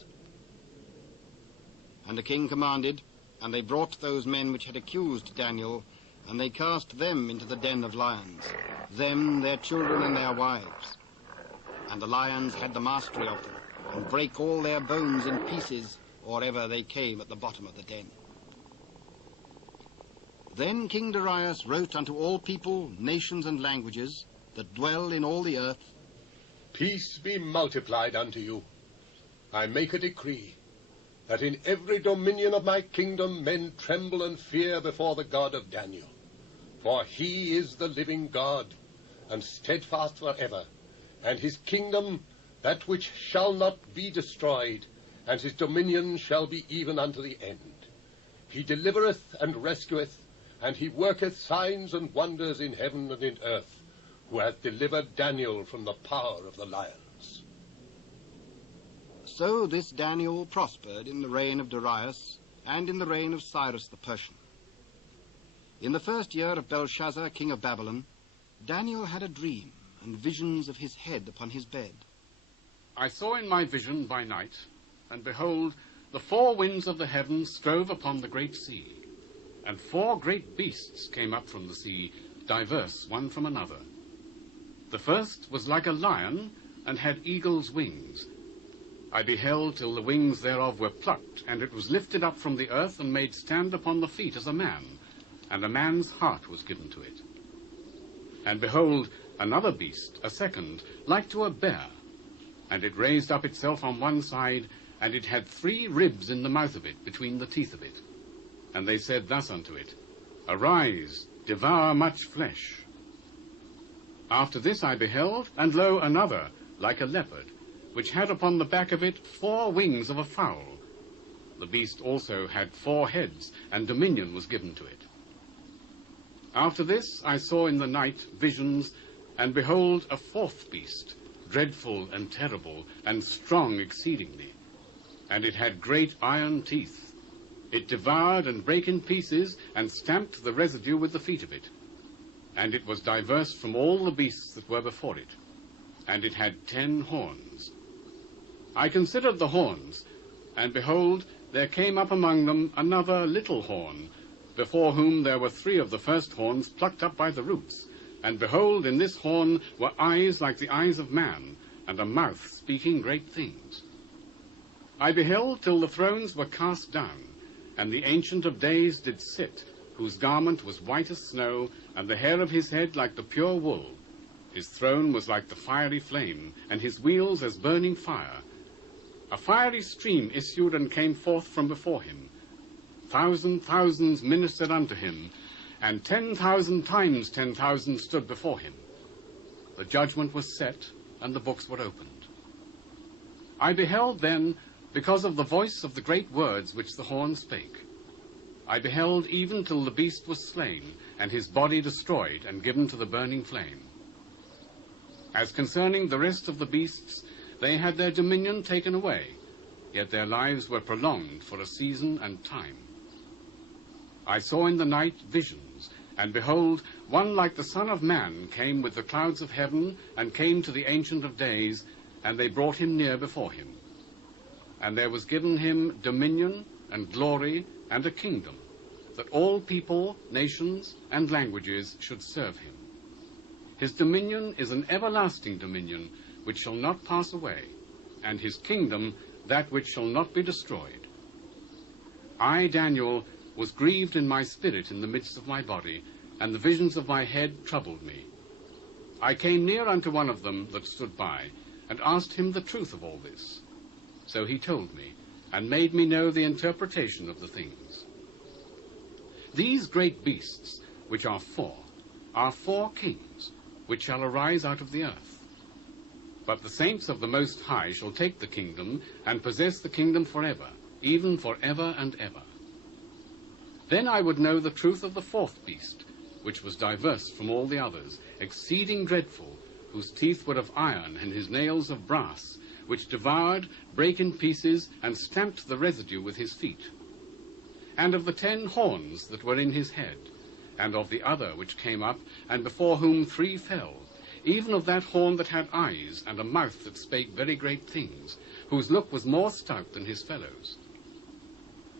And the king commanded, and they brought those men which had accused Daniel, and they cast them into the den of lions, them, their children, and their wives. And the lions had the mastery of them, and brake all their bones in pieces, or ever they came at the bottom of the den. Then King Darius wrote unto all people, nations, and languages, that dwell in all the earth, Peace be multiplied unto you. I make a decree, that in every dominion of my kingdom men tremble and fear before the God of Daniel. For he is the living God, and steadfast forever, and his kingdom that which shall not be destroyed, and his dominion shall be even unto the end. He delivereth and rescueth, and he worketh signs and wonders in heaven and in earth, who hath delivered Daniel from the power of the lions. So this Daniel prospered in the reign of Darius and in the reign of Cyrus the Persian. In the first year of Belshazzar, king of Babylon, Daniel had a dream and visions of his head upon his bed. I saw in my vision by night, and behold, the four winds of the heavens strove upon the great sea, and four great beasts came up from the sea, diverse one from another. The first was like a lion, and had eagle's wings. I beheld till the wings thereof were plucked, and it was lifted up from the earth, and made stand upon the feet as a man, and a man's heart was given to it. And behold, another beast, a second, like to a bear, and it raised up itself on one side, and it had 3 ribs in the mouth of it, between the teeth of it. And they said thus unto it, Arise, devour much flesh. After this I beheld, and lo, another, like a leopard, which had upon the back of it 4 wings of a fowl. The beast also had 4 heads, and dominion was given to it. After this I saw in the night visions, and behold, a 4th beast, dreadful and terrible, and strong exceedingly. And it had great iron teeth. It devoured and brake in pieces, and stamped the residue with the feet of it. And it was diverse from all the beasts that were before it. And it had 10 horns. I considered the horns, and behold, there came up among them another little horn, before whom there were 3 of the first horns plucked up by the roots. And behold, in this horn were eyes like the eyes of man, and a mouth speaking great things. I beheld till the thrones were cast down, and the Ancient of Days did sit, whose garment was white as snow, and the hair of his head like the pure wool. His throne was like the fiery flame, and his wheels as burning fire. A fiery stream issued and came forth from before him. Thousands ministered unto him, and 10,000 times 10,000 stood before him. The judgment was set, and the books were opened. I beheld then, because of the voice of the great words which the horn spake. I beheld even till the beast was slain, and his body destroyed, and given to the burning flame. As concerning the rest of the beasts, they had their dominion taken away, yet their lives were prolonged for a season and time. I saw in the night visions, and behold, one like the Son of Man came with the clouds of heaven, and came to the Ancient of Days, and they brought him near before him. And there was given him dominion and glory and a kingdom, that all people, nations, and languages should serve him. His dominion is an everlasting dominion, which shall not pass away, and his kingdom that which shall not be destroyed. I, Daniel, was grieved in my spirit in the midst of my body, and the visions of my head troubled me. I came near unto one of them that stood by, and asked him the truth of all this. So he told me, and made me know the interpretation of the things. These great beasts, which are 4 kings, which shall arise out of the earth. But the saints of the Most High shall take the kingdom, and possess the kingdom forever, even forever and ever. Then I would know the truth of the 4th beast, which was diverse from all the others, exceeding dreadful, whose teeth were of iron, and his nails of brass, which devoured, brake in pieces, and stamped the residue with his feet. And of the 10 horns that were in his head, and of the other which came up, and before whom 3 fell, even of that horn that had eyes, and a mouth that spake very great things, whose look was more stout than his fellows.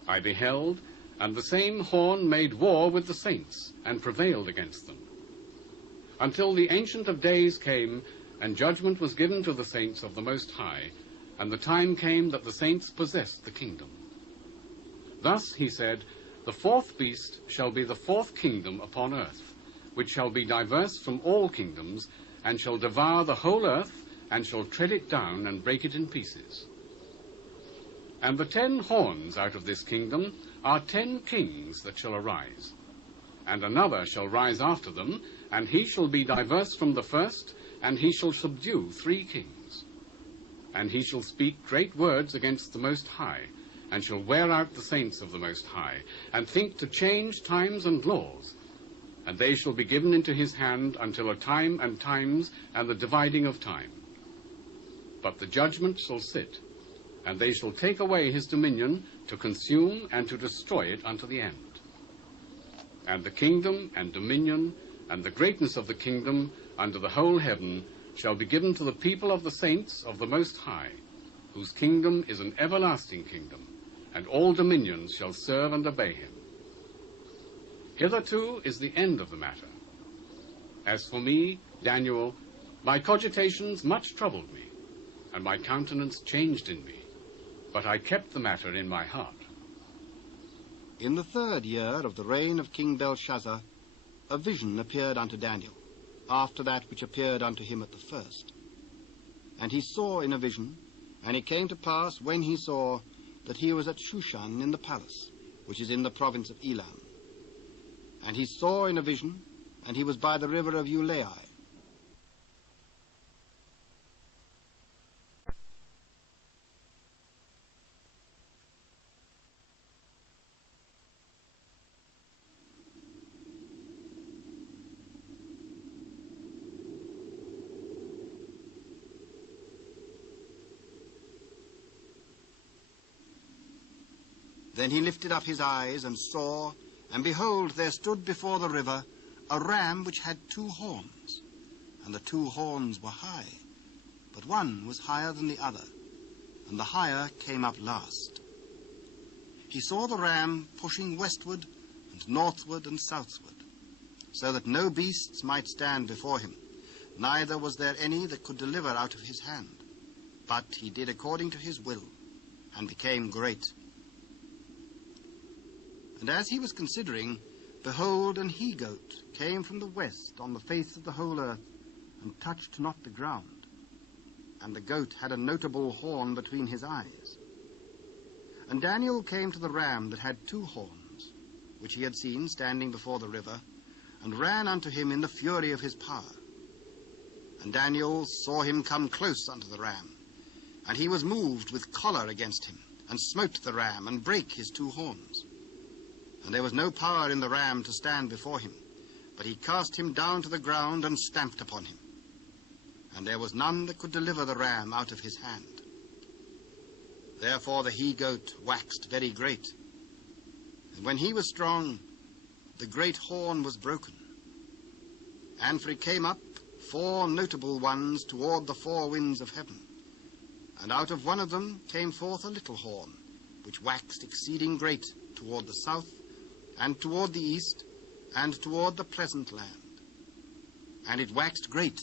I beheld, and the same horn made war with the saints, and prevailed against them, until the Ancient of Days came, and judgment was given to the saints of the Most High, and the time came that the saints possessed the kingdom. Thus, he said, the 4th beast shall be the 4th kingdom upon earth, which shall be diverse from all kingdoms, and shall devour the whole earth, and shall tread it down, and break it in pieces. And the 10 horns out of this kingdom are 10 kings that shall arise. And another shall rise after them, and he shall be diverse from the first, and he shall subdue 3 kings. And he shall speak great words against the Most High, and shall wear out the saints of the Most High, and think to change times and laws. And they shall be given into his hand until a time and times and the dividing of time. But the judgment shall sit, and they shall take away his dominion to consume and to destroy it unto the end. And the kingdom and dominion and the greatness of the kingdom under the whole heaven shall be given to the people of the saints of the Most High, whose kingdom is an everlasting kingdom, and all dominions shall serve and obey him. Hitherto is the end of the matter. As for me, Daniel, my cogitations much troubled me, and my countenance changed in me, but I kept the matter in my heart. In the 3rd year of the reign of King Belshazzar, a vision appeared unto Daniel, after that which appeared unto him at the first. And he saw in a vision, and it came to pass, when he saw, that he was at Shushan in the palace, which is in the province of Elam. And he saw in a vision, and he was by the river of Ulai. Then he lifted up his eyes and saw, and behold, there stood before the river a ram which had 2 horns, and the 2 horns were high, but one was higher than the other, and the higher came up last. He saw the ram pushing westward and northward and southward, so that no beasts might stand before him, neither was there any that could deliver out of his hand. But he did according to his will, and became great. And as he was considering, behold, an he-goat came from the west on the face of the whole earth, and touched not the ground. And the goat had a notable horn between his eyes. And Daniel came to the ram that had 2 horns, which he had seen standing before the river, and ran unto him in the fury of his power. And Daniel saw him come close unto the ram, and he was moved with choler against him, and smote the ram, and brake his 2 horns. And there was no power in the ram to stand before him, but he cast him down to the ground and stamped upon him. And there was none that could deliver the ram out of his hand. Therefore the he-goat waxed very great. And when he was strong, the great horn was broken. And for it came up 4 notable ones toward the 4 winds of heaven. And out of one of them came forth a little horn, which waxed exceeding great toward the south, and toward the east, and toward the pleasant land. And it waxed great,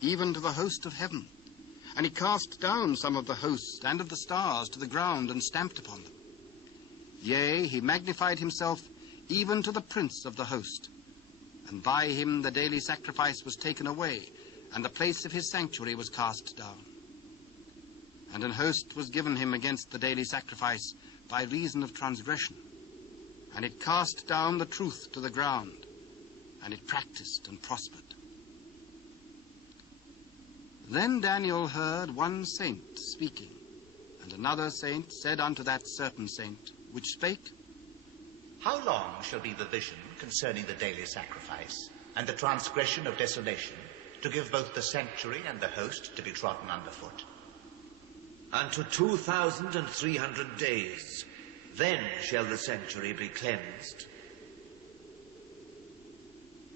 even to the host of heaven. And he cast down some of the host and of the stars to the ground, and stamped upon them. Yea, he magnified himself even to the prince of the host. And by him the daily sacrifice was taken away, and the place of his sanctuary was cast down. And an host was given him against the daily sacrifice by reason of transgression. And it cast down the truth to the ground, and it practiced and prospered. Then Daniel heard one saint speaking, and another saint said unto that certain saint, which spake, How long shall be the vision concerning the daily sacrifice, and the transgression of desolation, to give both the sanctuary and the host to be trodden underfoot? Unto 2,300 days. Then shall the sanctuary be cleansed.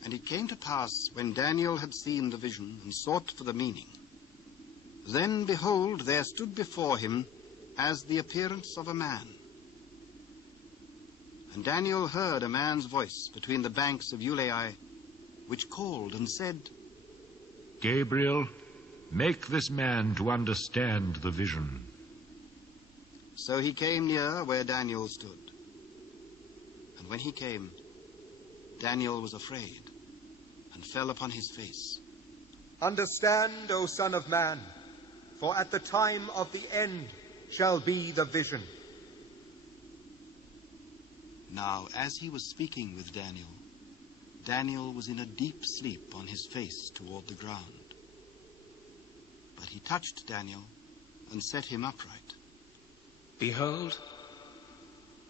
And it came to pass, when Daniel had seen the vision, and sought for the meaning, then, behold, there stood before him as the appearance of a man. And Daniel heard a man's voice between the banks of Ulai, which called and said, Gabriel, make this man to understand the vision. So he came near where Daniel stood. And when he came, Daniel was afraid, and fell upon his face. Understand, O Son of Man, for at the time of the end shall be the vision. Now, as he was speaking with Daniel, Daniel was in a deep sleep on his face toward the ground. But he touched Daniel, and set him upright. Behold,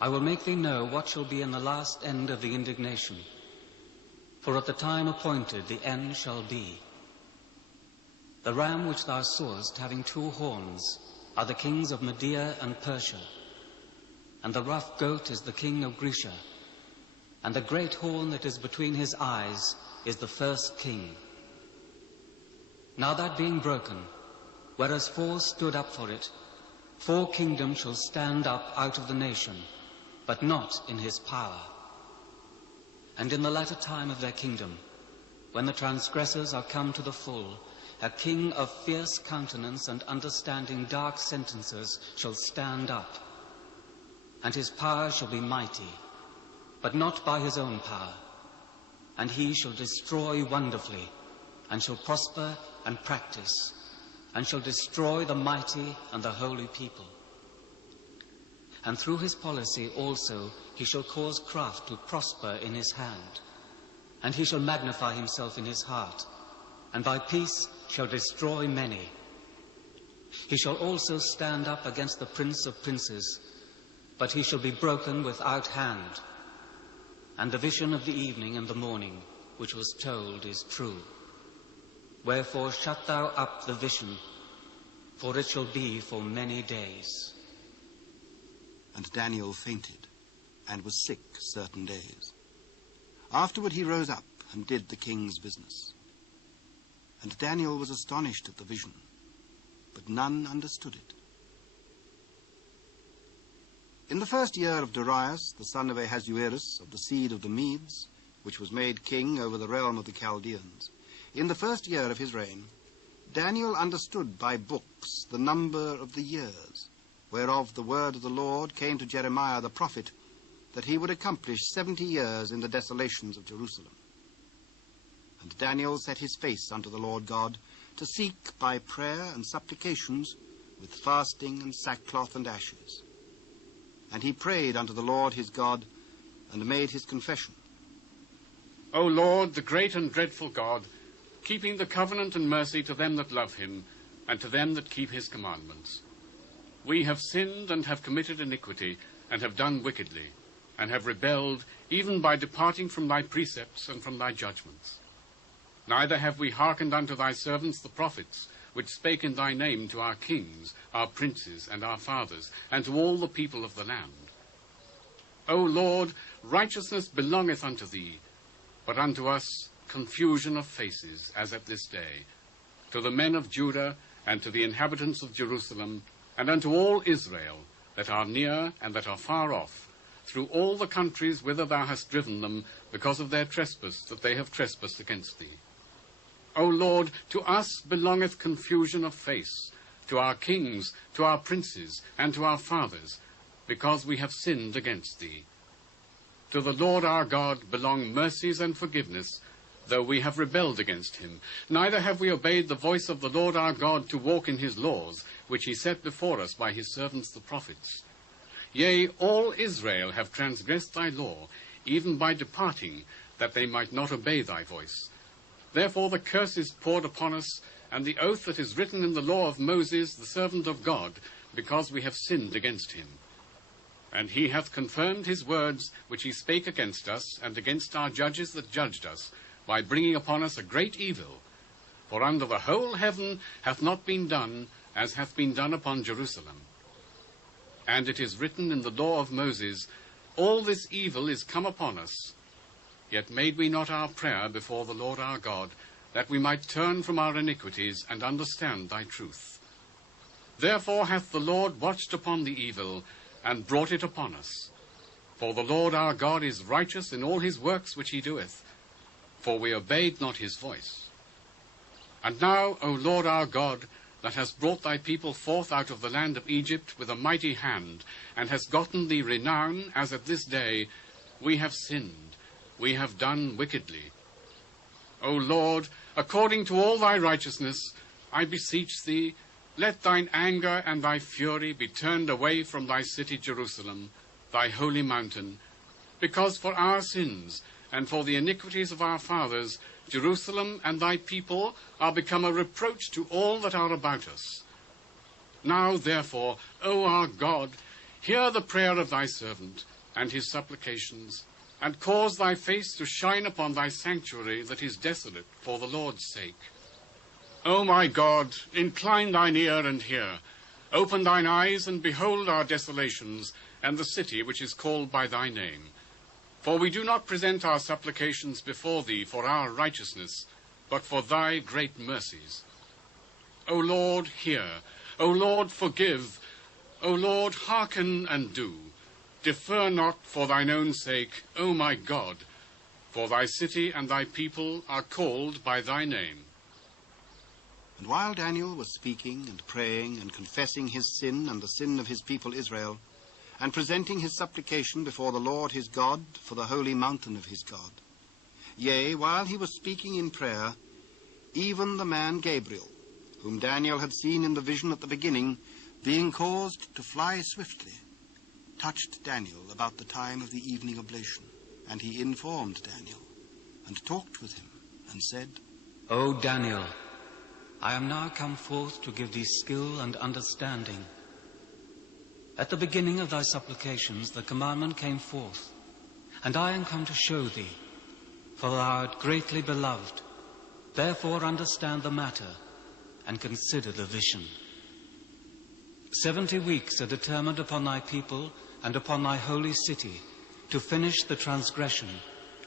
I will make thee know what shall be in the last end of the indignation. For at the time appointed the end shall be. The ram which thou sawest having 2 horns are the kings of Media and Persia, and the rough goat is the king of Grecia, and the great horn that is between his eyes is the first king. Now that being broken, whereas 4 stood up for it, 4 kingdoms shall stand up out of the nation, but not in his power. And in the latter time of their kingdom, when the transgressors are come to the full, a king of fierce countenance and understanding dark sentences shall stand up. And his power shall be mighty, but not by his own power. And he shall destroy wonderfully, and shall prosper and practice, and shall destroy the mighty and the holy people. And through his policy also he shall cause craft to prosper in his hand, and he shall magnify himself in his heart, and by peace shall destroy many. He shall also stand up against the prince of princes, but he shall be broken without hand. And the vision of the evening and the morning, which was told, is true. Wherefore shut thou up the vision, for it shall be for many days. And Daniel fainted, and was sick certain days. Afterward he rose up, and did the king's business. And Daniel was astonished at the vision, but none understood it. In the first year of Darius, the son of Ahasuerus, of the seed of the Medes, which was made king over the realm of the Chaldeans, in the first year of his reign, Daniel understood by books the number of the years, whereof the word of the Lord came to Jeremiah the prophet, that he would accomplish 70 years in the desolations of Jerusalem. And Daniel set his face unto the Lord God, to seek by prayer and supplications, with fasting and sackcloth and ashes. And he prayed unto the Lord his God, and made his confession. O Lord, the great and dreadful God, keeping the covenant and mercy to them that love him, and to them that keep his commandments. We have sinned and have committed iniquity, and have done wickedly, and have rebelled, even by departing from thy precepts and from thy judgments. Neither have we hearkened unto thy servants the prophets, which spake in thy name to our kings, our princes, and our fathers, and to all the people of the land. O Lord, righteousness belongeth unto thee, but unto us confusion of faces, as at this day, to the men of Judah, and to the inhabitants of Jerusalem, and unto all Israel, that are near and that are far off, through all the countries whither thou hast driven them, because of their trespass that they have trespassed against thee. O Lord, to us belongeth confusion of face, to our kings, to our princes, and to our fathers, because we have sinned against thee. To the Lord our God belong mercies and forgiveness, though we have rebelled against him. Neither have we obeyed the voice of the Lord our God to walk in his laws, which he set before us by his servants the prophets. Yea, all Israel have transgressed thy law, even by departing, that they might not obey thy voice. Therefore the curse is poured upon us, and the oath that is written in the law of Moses, the servant of God, because we have sinned against him. And he hath confirmed his words which he spake against us, and against our judges that judged us, by bringing upon us a great evil. For under the whole heaven hath not been done, as hath been done upon Jerusalem. And it is written in the law of Moses, all this evil is come upon us. Yet made we not our prayer before the Lord our God, that we might turn from our iniquities and understand thy truth. Therefore hath the Lord watched upon the evil, and brought it upon us. For the Lord our God is righteous in all his works which he doeth, for we obeyed not his voice. And now, O Lord our God, that hast brought thy people forth out of the land of Egypt with a mighty hand, and hast gotten thee renown, as at this day, we have sinned, we have done wickedly. O Lord, according to all thy righteousness, I beseech thee, let thine anger and thy fury be turned away from thy city Jerusalem, thy holy mountain, because for our sins and for the iniquities of our fathers, Jerusalem and thy people are become a reproach to all that are about us. Now, therefore, O our God, hear the prayer of thy servant and his supplications, and cause thy face to shine upon thy sanctuary that is desolate for the Lord's sake. O my God, incline thine ear and hear. Open thine eyes and behold our desolations, and the city which is called by thy name. For we do not present our supplications before thee for our righteousness, but for thy great mercies. O Lord, hear. O Lord, forgive. O Lord, hearken and do. Defer not for thine own sake, O my God, for thy city and thy people are called by thy name. And while Daniel was speaking and praying and confessing his sin and the sin of his people Israel, and presenting his supplication before the Lord his God for the holy mountain of his God, yea, while he was speaking in prayer, even the man Gabriel, whom Daniel had seen in the vision at the beginning, being caused to fly swiftly, touched Daniel about the time of the evening oblation. And he informed Daniel, and talked with him, and said, O Daniel, I am now come forth to give thee skill and understanding. At the beginning of thy supplications the commandment came forth, and I am come to show thee, for thou art greatly beloved. Therefore understand the matter, and consider the vision. 70 weeks are determined upon thy people and upon thy holy city, to finish the transgression,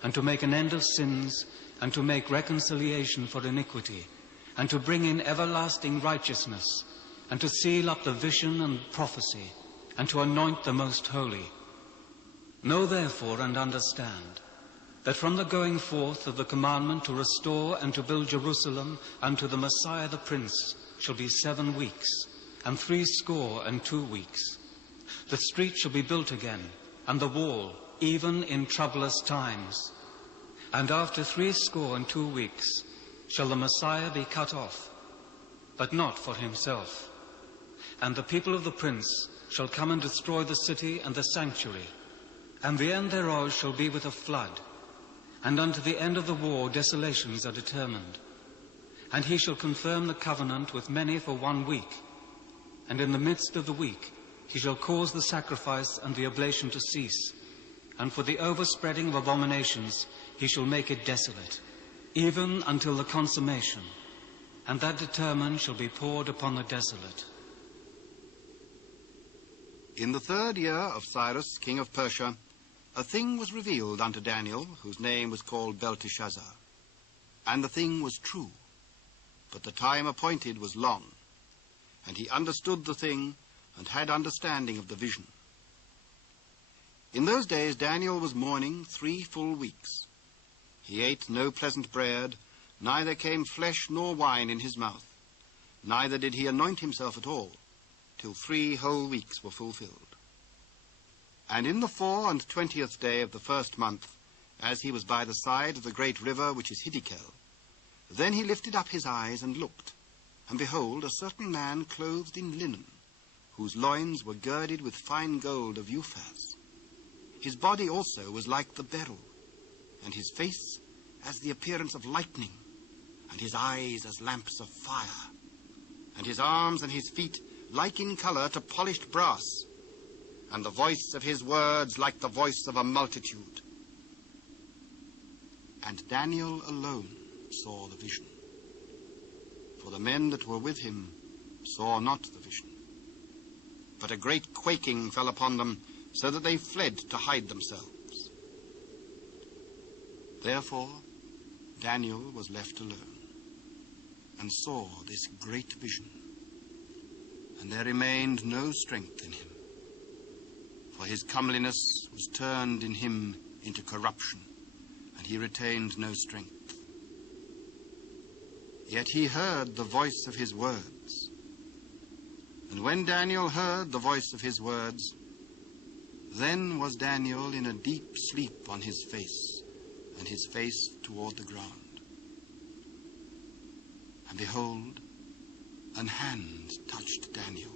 and to make an end of sins, and to make reconciliation for iniquity, and to bring in everlasting righteousness, and to seal up the vision and prophecy, and to anoint the most holy. Know therefore and understand that from the going forth of the commandment to restore and to build Jerusalem unto the Messiah the Prince shall be 7 weeks, and 62 weeks. The street shall be built again, and the wall, even in troublous times. And after 62 weeks shall the Messiah be cut off, but not for himself. And the people of the Prince shall come and destroy the city and the sanctuary, and the end thereof shall be with a flood. And unto the end of the war desolations are determined. And he shall confirm the covenant with many for 1 week. And in the midst of the week he shall cause the sacrifice and the oblation to cease. And for the overspreading of abominations he shall make it desolate, even until the consummation. And that determined shall be poured upon the desolate. In the 3rd year of Cyrus, king of Persia, a thing was revealed unto Daniel, whose name was called Belteshazzar. And the thing was true, but the time appointed was long. And he understood the thing, and had understanding of the vision. In those days Daniel was mourning 3 full weeks. He ate no pleasant bread, neither came flesh nor wine in his mouth, neither did he anoint himself at all, till 3 whole weeks were fulfilled. And in the 24th day of the 1st month, as he was by the side of the great river which is Hiddekel, then he lifted up his eyes and looked, and behold, a certain man clothed in linen, whose loins were girded with fine gold of Uphaz. His body also was like the beryl, and his face as the appearance of lightning, and his eyes as lamps of fire, and his arms and his feet like in color to polished brass, and the voice of his words like the voice of a multitude. And Daniel alone saw the vision, for the men that were with him saw not the vision. But a great quaking fell upon them, so that they fled to hide themselves. Therefore Daniel was left alone, and saw this great vision, and there remained no strength in him, for his comeliness was turned in him into corruption, and he retained no strength. Yet he heard the voice of his words. And when Daniel heard the voice of his words, then was Daniel in a deep sleep on his face, and his face toward the ground. And behold, an hand touched Daniel,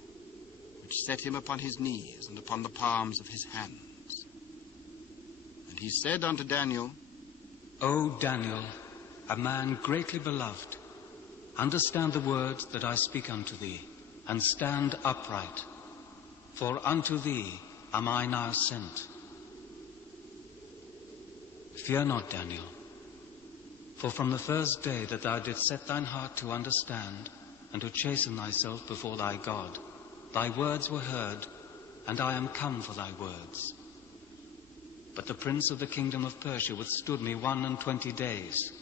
which set him upon his knees and upon the palms of his hands. And he said unto Daniel, O Daniel, a man greatly beloved, understand the words that I speak unto thee. and stand upright, for unto thee am I now sent. Fear not, Daniel, for from the first day that thou didst set thine heart to understand and to chasten thyself before thy God, thy words were heard, and I am come for thy words. But the prince of the kingdom of Persia withstood me 21 days.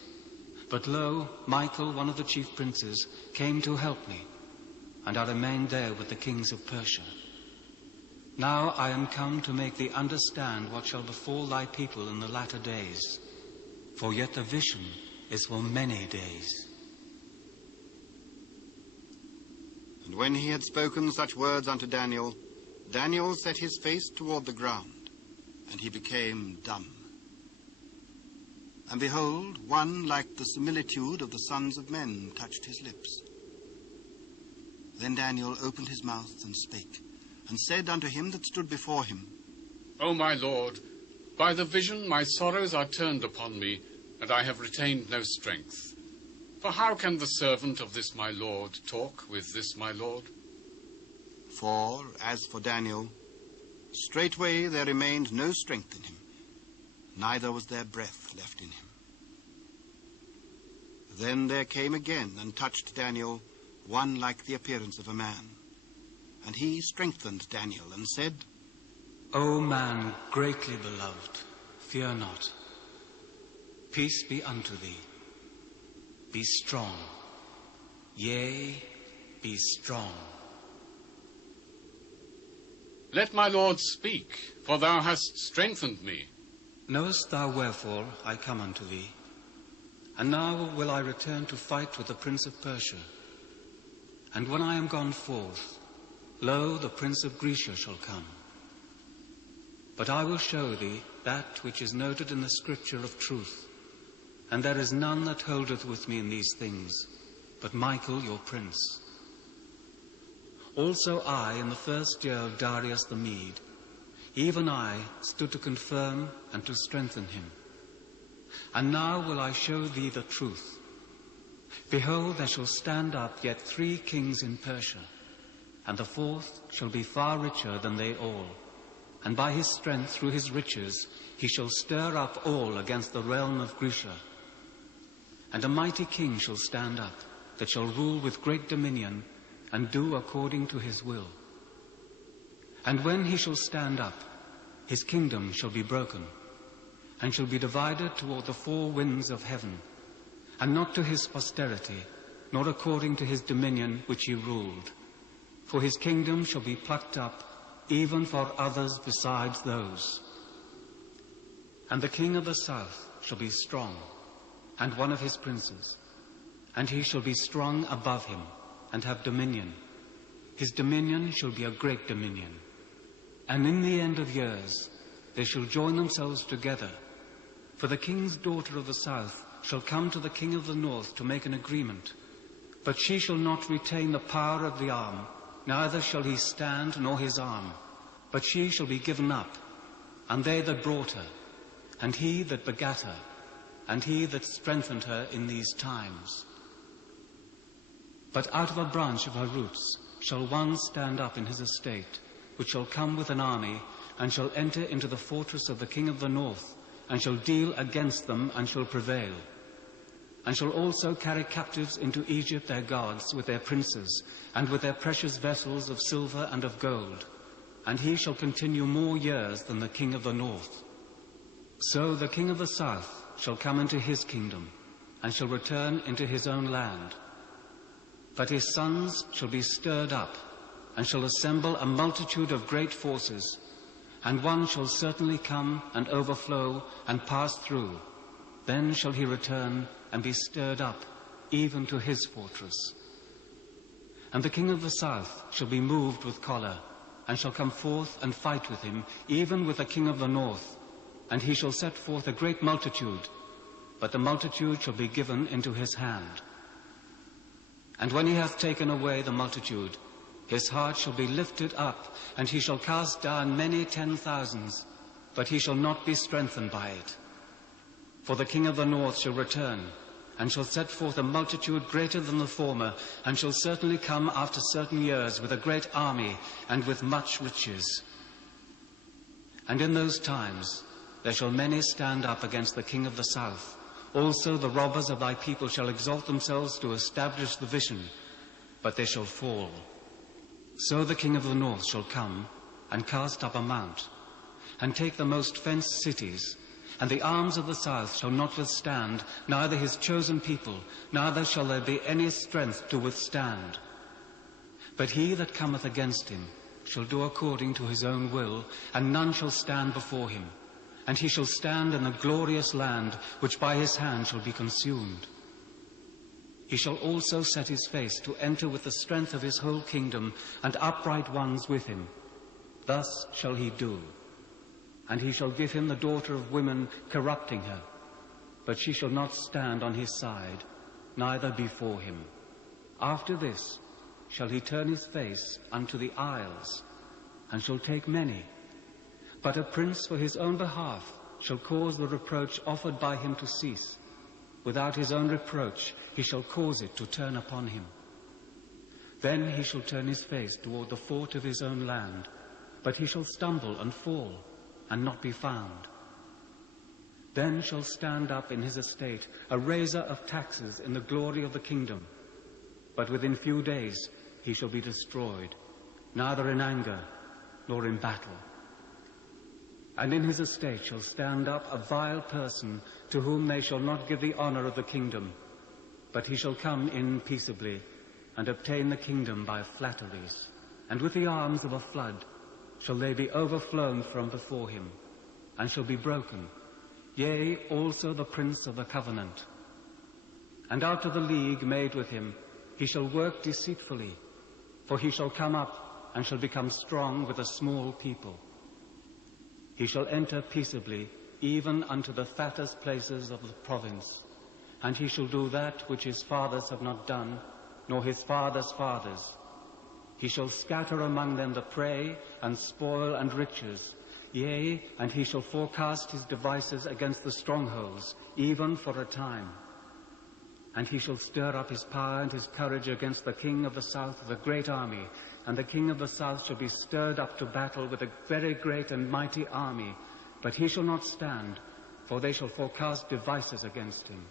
But lo, Michael, one of the chief princes, came to help me, and I remained there with the kings of Persia. Now I am come to make thee understand what shall befall thy people in the latter days, for yet the vision is for many days. And when he had spoken such words unto Daniel, Daniel set his face toward the ground, and he became dumb. And behold, one like the similitude of the sons of men touched his lips. Then Daniel opened his mouth and spake, and said unto him that stood before him, O my Lord, by the vision my sorrows are turned upon me, and I have retained no strength. For how can the servant of this my Lord talk with this my Lord? For, as for Daniel, straightway there remained no strength in him, neither was there breath left in him. Then there came again and touched Daniel one like the appearance of a man. And he strengthened Daniel and said, O man greatly beloved, fear not. Peace be unto thee. Be strong. Yea, be strong. Let my Lord speak, for thou hast strengthened me. Knowest thou wherefore I come unto thee? And now will I return to fight with the prince of Persia. And when I am gone forth, lo, the prince of Grecia shall come. But I will show thee that which is noted in the scripture of truth. And there is none that holdeth with me in these things, but Michael your prince. Also I, in the first year of Darius the Mede, even I stood to confirm and to strengthen him. And now will I show thee the truth. Behold, there shall stand up yet 3 kings in Persia, and the 4th shall be far richer than they all. And by his strength through his riches he shall stir up all against the realm of Grecia. And a mighty king shall stand up, that shall rule with great dominion, and do according to his will. And when he shall stand up, his kingdom shall be broken, and shall be divided toward the 4 winds of heaven, and not to his posterity, nor according to his dominion which he ruled. For his kingdom shall be plucked up, even for others besides those. And the king of the south shall be strong, and one of his princes, and he shall be strong above him, and have dominion. His dominion shall be a great dominion. And in the end of years they shall join themselves together. For the king's daughter of the south shall come to the king of the north to make an agreement. But she shall not retain the power of the arm, neither shall he stand nor his arm. But she shall be given up, and they that brought her, and he that begat her, and he that strengthened her in these times. But out of a branch of her roots shall one stand up in his estate, which shall come with an army, and shall enter into the fortress of the king of the north, and shall deal against them, and shall prevail. And shall also carry captives into Egypt their gods, with their princes, and with their precious vessels of silver and of gold. And he shall continue more years than the king of the north. So the king of the south shall come into his kingdom, and shall return into his own land. But his sons shall be stirred up, and shall assemble a multitude of great forces, and one shall certainly come and overflow and pass through. Then shall he return and be stirred up, even to his fortress. And the king of the south shall be moved with choler, and shall come forth and fight with him, even with the king of the north. And he shall set forth a great multitude, but the multitude shall be given into his hand. And when he hath taken away the multitude, his heart shall be lifted up, and he shall cast down many 10,000s, but he shall not be strengthened by it. For the king of the north shall return, and shall set forth a multitude greater than the former, and shall certainly come after certain years with a great army and with much riches. And in those times there shall many stand up against the king of the south. Also the robbers of thy people shall exalt themselves to establish the vision, but they shall fall. So the king of the north shall come and cast up a mount, and take the most fenced cities, and the arms of the south shall not withstand, neither his chosen people, neither shall there be any strength to withstand. But he that cometh against him shall do according to his own will, and none shall stand before him. And he shall stand in a glorious land, which by his hand shall be consumed. He shall also set his face to enter with the strength of his whole kingdom, and upright ones with him. Thus shall he do. And he shall give him the daughter of women, corrupting her. But she shall not stand on his side, neither before him. After this shall he turn his face unto the isles, and shall take many. But a prince for his own behalf shall cause the reproach offered by him to cease. Without his own reproach he shall cause it to turn upon him. Then he shall turn his face toward the fort of his own land, but he shall stumble and fall, and not be found. Then shall stand up in his estate a raiser of taxes in the glory of the kingdom. But within few days he shall be destroyed, neither in anger nor in battle. And in his estate shall stand up a vile person, to whom they shall not give the honor of the kingdom, but he shall come in peaceably, and obtain the kingdom by flatteries. And with the arms of a flood shall they be overflown from before him, and shall be broken, yea, also the prince of the covenant. And out of the league made with him he shall work deceitfully, for he shall come up and shall become strong with a small people. He shall enter peaceably, even unto the fattest places of the province, and he shall do that which his fathers have not done, nor his fathers' fathers. He shall scatter among them the prey, and spoil and riches. Yea, and he shall forecast his devices against the strongholds, even for a time. And he shall stir up his power and his courage against the king of the south with a great army. And the king of the south shall be stirred up to battle with a very great and mighty army. But he shall not stand, for they shall forecast devices against him.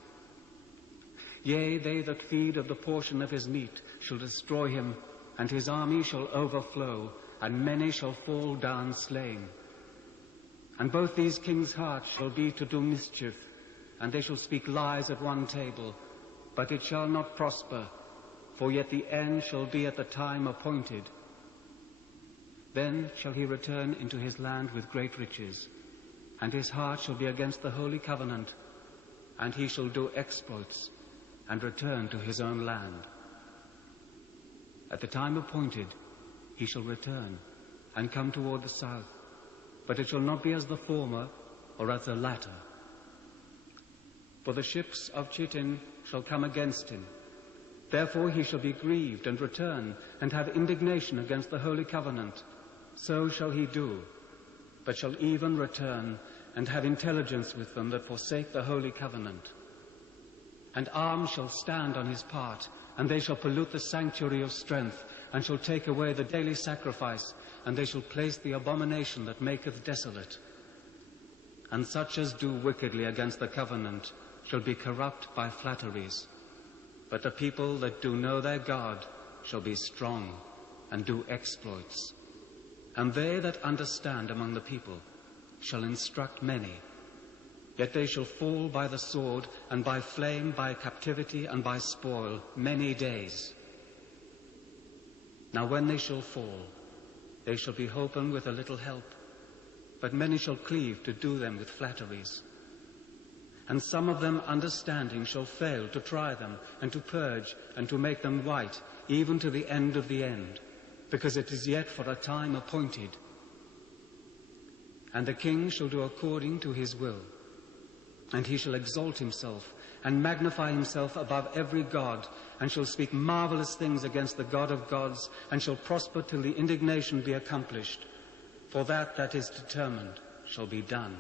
Yea, they that feed of the portion of his meat shall destroy him, and his army shall overflow, and many shall fall down slain. And both these kings' hearts shall be to do mischief, and they shall speak lies at one table, but it shall not prosper, for yet the end shall be at the time appointed. Then shall he return into his land with great riches, and his heart shall be against the holy covenant, and he shall do exploits, and return to his own land. At the time appointed he shall return, and come toward the south, but it shall not be as the former, or as the latter. For the ships of Chittim shall come against him. Therefore he shall be grieved, and return, and have indignation against the holy covenant. So shall he do, but shall even return, and have intelligence with them that forsake the holy covenant. And arms shall stand on his part, and they shall pollute the sanctuary of strength, and shall take away the daily sacrifice, and they shall place the abomination that maketh desolate. And such as do wickedly against the covenant shall be corrupt by flatteries. But the people that do know their God shall be strong, and do exploits. And they that understand among the people shall instruct many. Yet they shall fall by the sword, and by flame, by captivity, and by spoil, many days. Now when they shall fall, they shall be holpen with a little help, but many shall cleave to do them with flatteries. And some of them understanding shall fail to try them, and to purge, and to make them white, even to the end of the end, because it is yet for a time appointed. And the king shall do according to his will, and he shall exalt himself, and magnify himself above every god, and shall speak marvelous things against the God of gods, and shall prosper till the indignation be accomplished. For that is determined shall be done.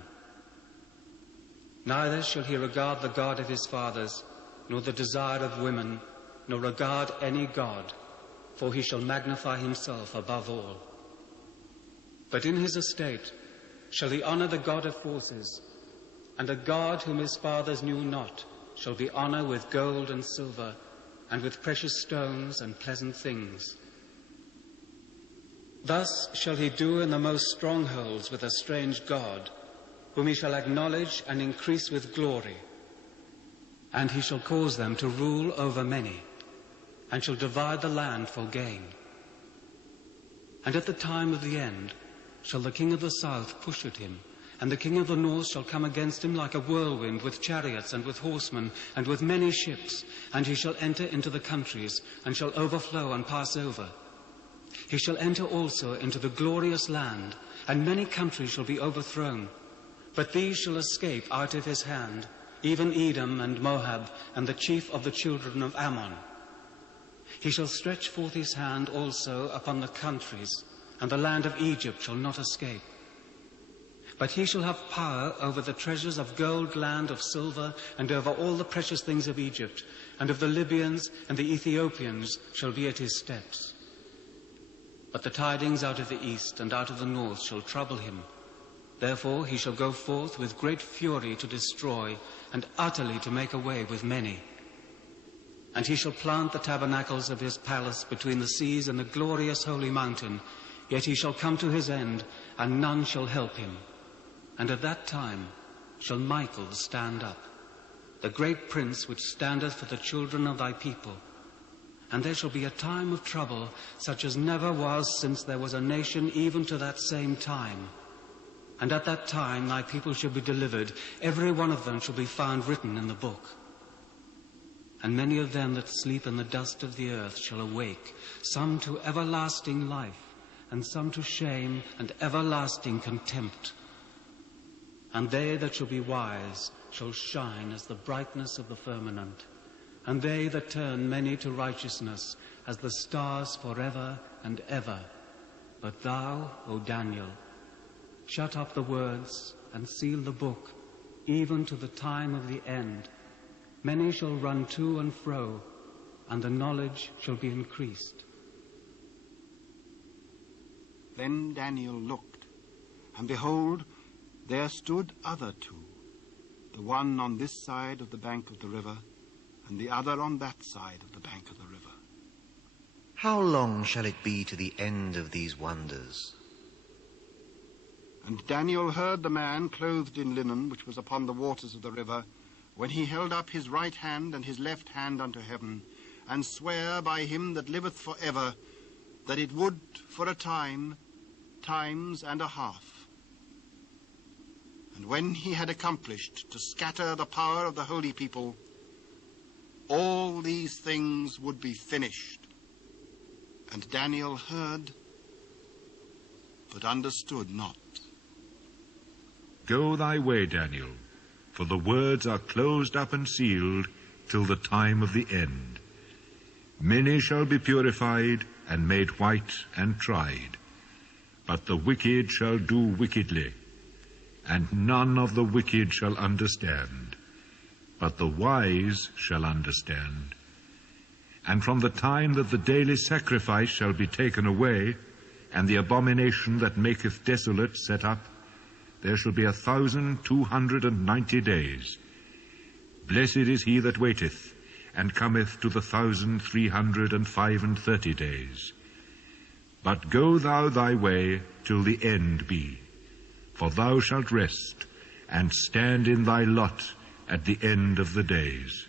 Neither shall he regard the God of his fathers, nor the desire of women, nor regard any god, for he shall magnify himself above all. But in his estate shall he honor the God of forces, and a God whom his fathers knew not shall be honor with gold and silver, and with precious stones and pleasant things. Thus shall he do in the most strongholds with a strange God, whom he shall acknowledge and increase with glory. And he shall cause them to rule over many, and shall divide the land for gain. And at the time of the end shall the king of the south push at him, and the king of the north shall come against him like a whirlwind, with chariots and with horsemen, and with many ships, and he shall enter into the countries, and shall overflow and pass over. He shall enter also into the glorious land, and many countries shall be overthrown, but these shall escape out of his hand, even Edom and Moab, and the chief of the children of Ammon. He shall stretch forth his hand also upon the countries, and the land of Egypt shall not escape. But he shall have power over the treasures of gold, land, of silver, and over all the precious things of Egypt, and of the Libyans and the Ethiopians shall be at his steps. But the tidings out of the east and out of the north shall trouble him. Therefore he shall go forth with great fury to destroy, and utterly to make away with many. And he shall plant the tabernacles of his palace between the seas and the glorious holy mountain, yet he shall come to his end, and none shall help him. And at that time shall Michael stand up, the great prince which standeth for the children of thy people. And there shall be a time of trouble, such as never was since there was a nation, even to that same time. And at that time thy people shall be delivered, every one of them shall be found written in the book. And many of them that sleep in the dust of the earth shall awake, some to everlasting life, and some to shame and everlasting contempt. And they that shall be wise shall shine as the brightness of the firmament, and they that turn many to righteousness as the stars forever and ever. But thou, O Daniel, shut up the words and seal the book, even to the time of the end. Many shall run to and fro, and the knowledge shall be increased. Then Daniel looked, and behold, there stood other two, the one on this side of the bank of the river, and the other on that side of the bank of the river. How long shall it be to the end of these wonders? And Daniel heard the man clothed in linen, which was upon the waters of the river, when he held up his right hand and his left hand unto heaven, and sware by him that liveth for ever, that it would for a time, times and a half. And when he had accomplished to scatter the power of the holy people, all these things would be finished. And Daniel heard, but understood not. Go thy way, Daniel, for the words are closed up and sealed till the time of the end. Many shall be purified and made white and tried, but the wicked shall do wickedly, and none of the wicked shall understand, but the wise shall understand. And from the time that the daily sacrifice shall be taken away, and the abomination that maketh desolate set up, there shall be 1,290 days. Blessed is he that waiteth, and cometh to the 1,335 days. But go thou thy way till the end be, for thou shalt rest, and stand in thy lot at the end of the days.